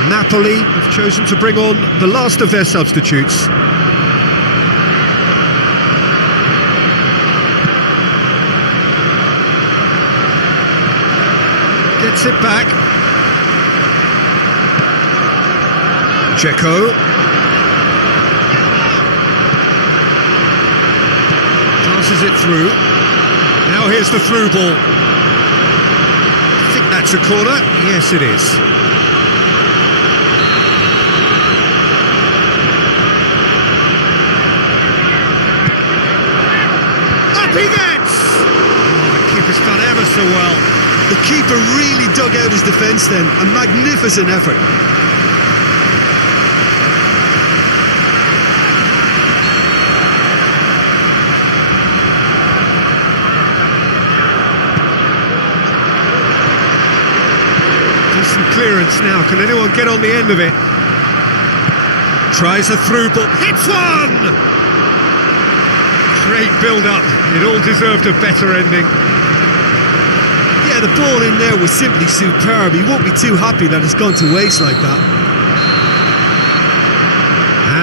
Napoli have chosen to bring on the last of their substitutes. Gets it back. Dzeko. Passes it through. Now here's the through ball. I think that's a corner. Yes, it is. Up he gets! Oh, the keeper's done ever so well. The keeper really dug out his defence then. A magnificent effort. Decent clearance now. Can anyone get on the end of it? Tries a through ball. Hits one! Great build-up. It all deserved a better ending. Yeah, the ball in there was simply superb. He won't be too happy that it's gone to waste like that.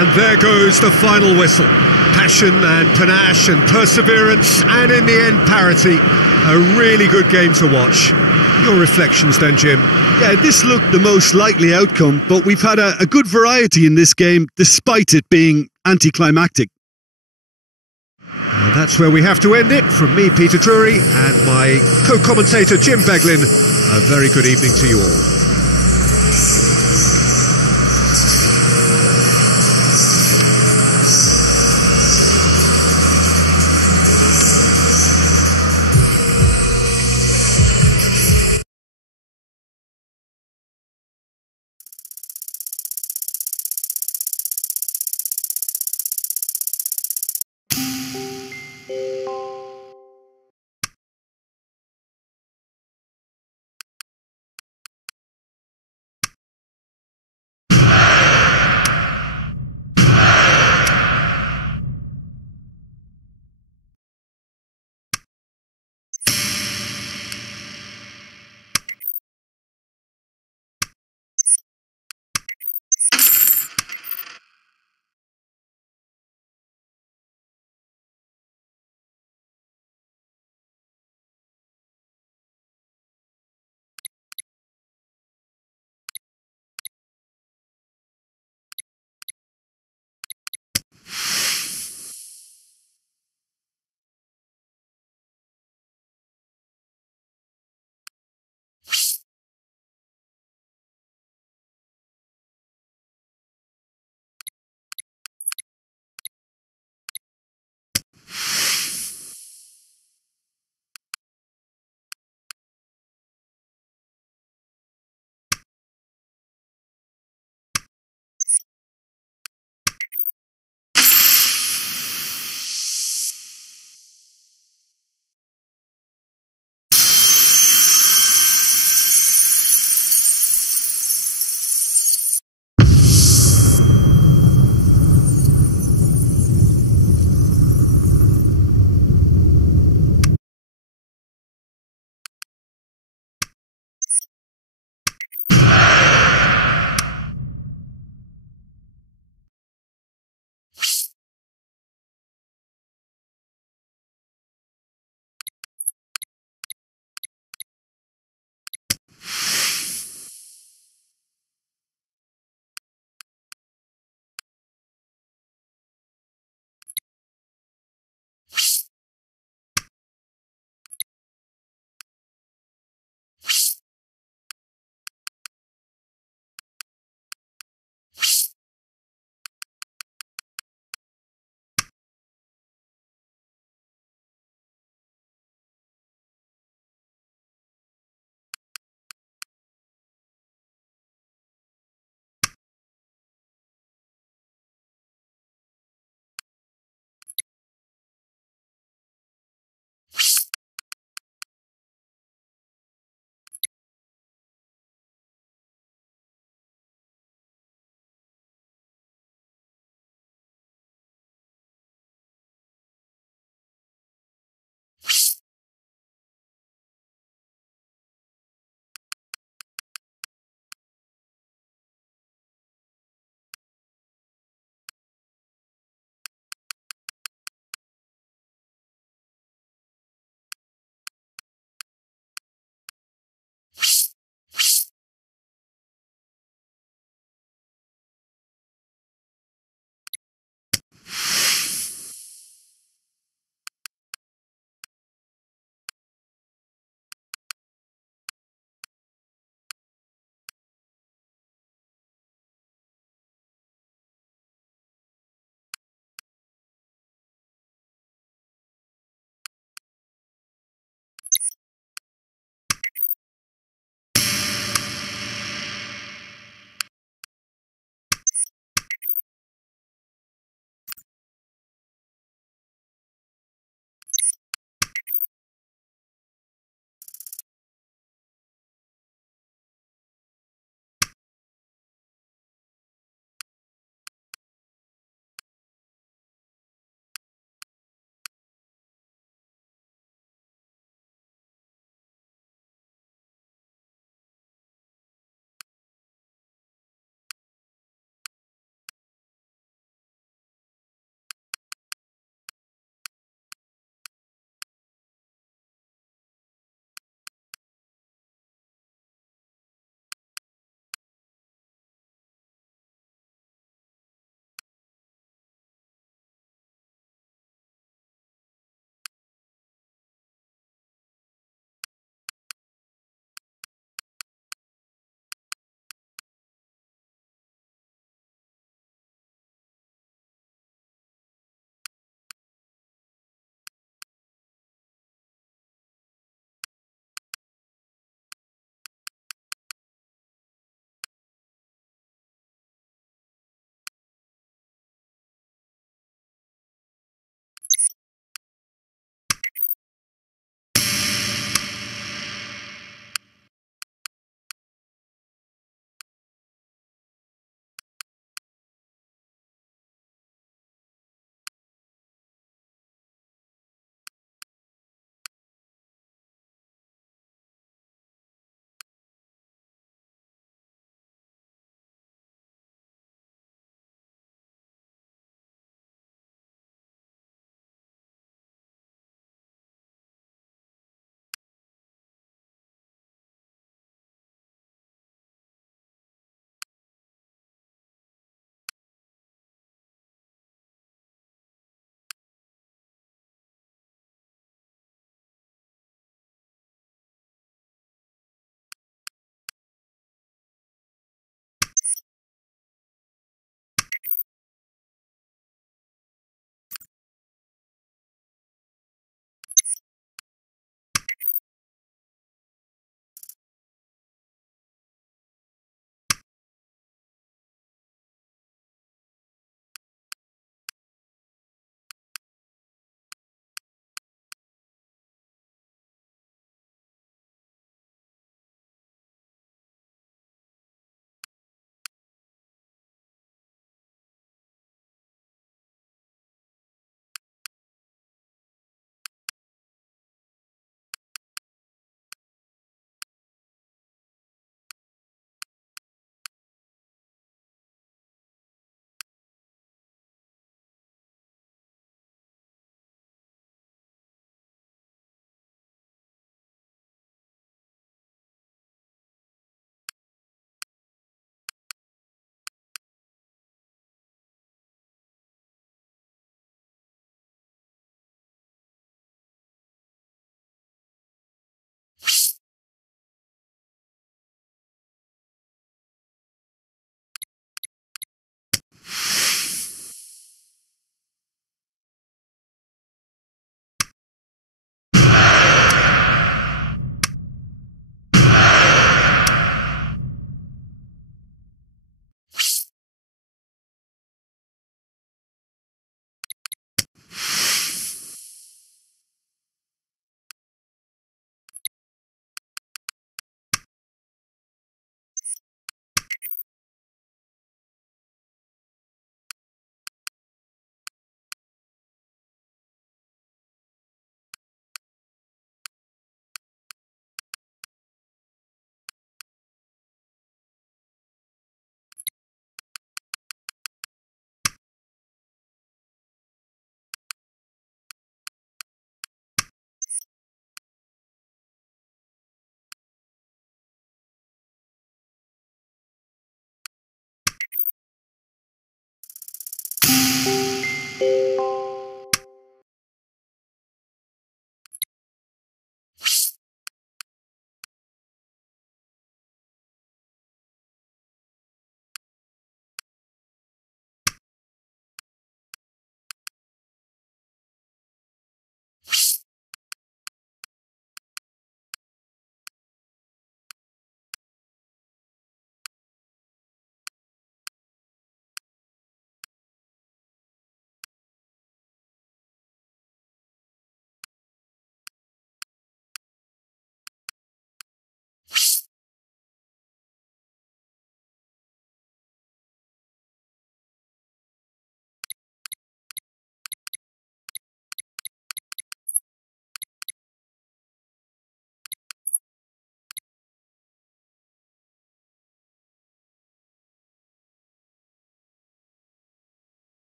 And there goes the final whistle. Passion and panache and perseverance, and in the end parity. A really good game to watch. Your reflections then, Jim? Yeah, this looked the most likely outcome, but we've had a good variety in this game, despite it being anticlimactic. And that's where we have to end it. From me, Peter Drury, and my co-commentator, Jim Beglin, a very good evening to you all.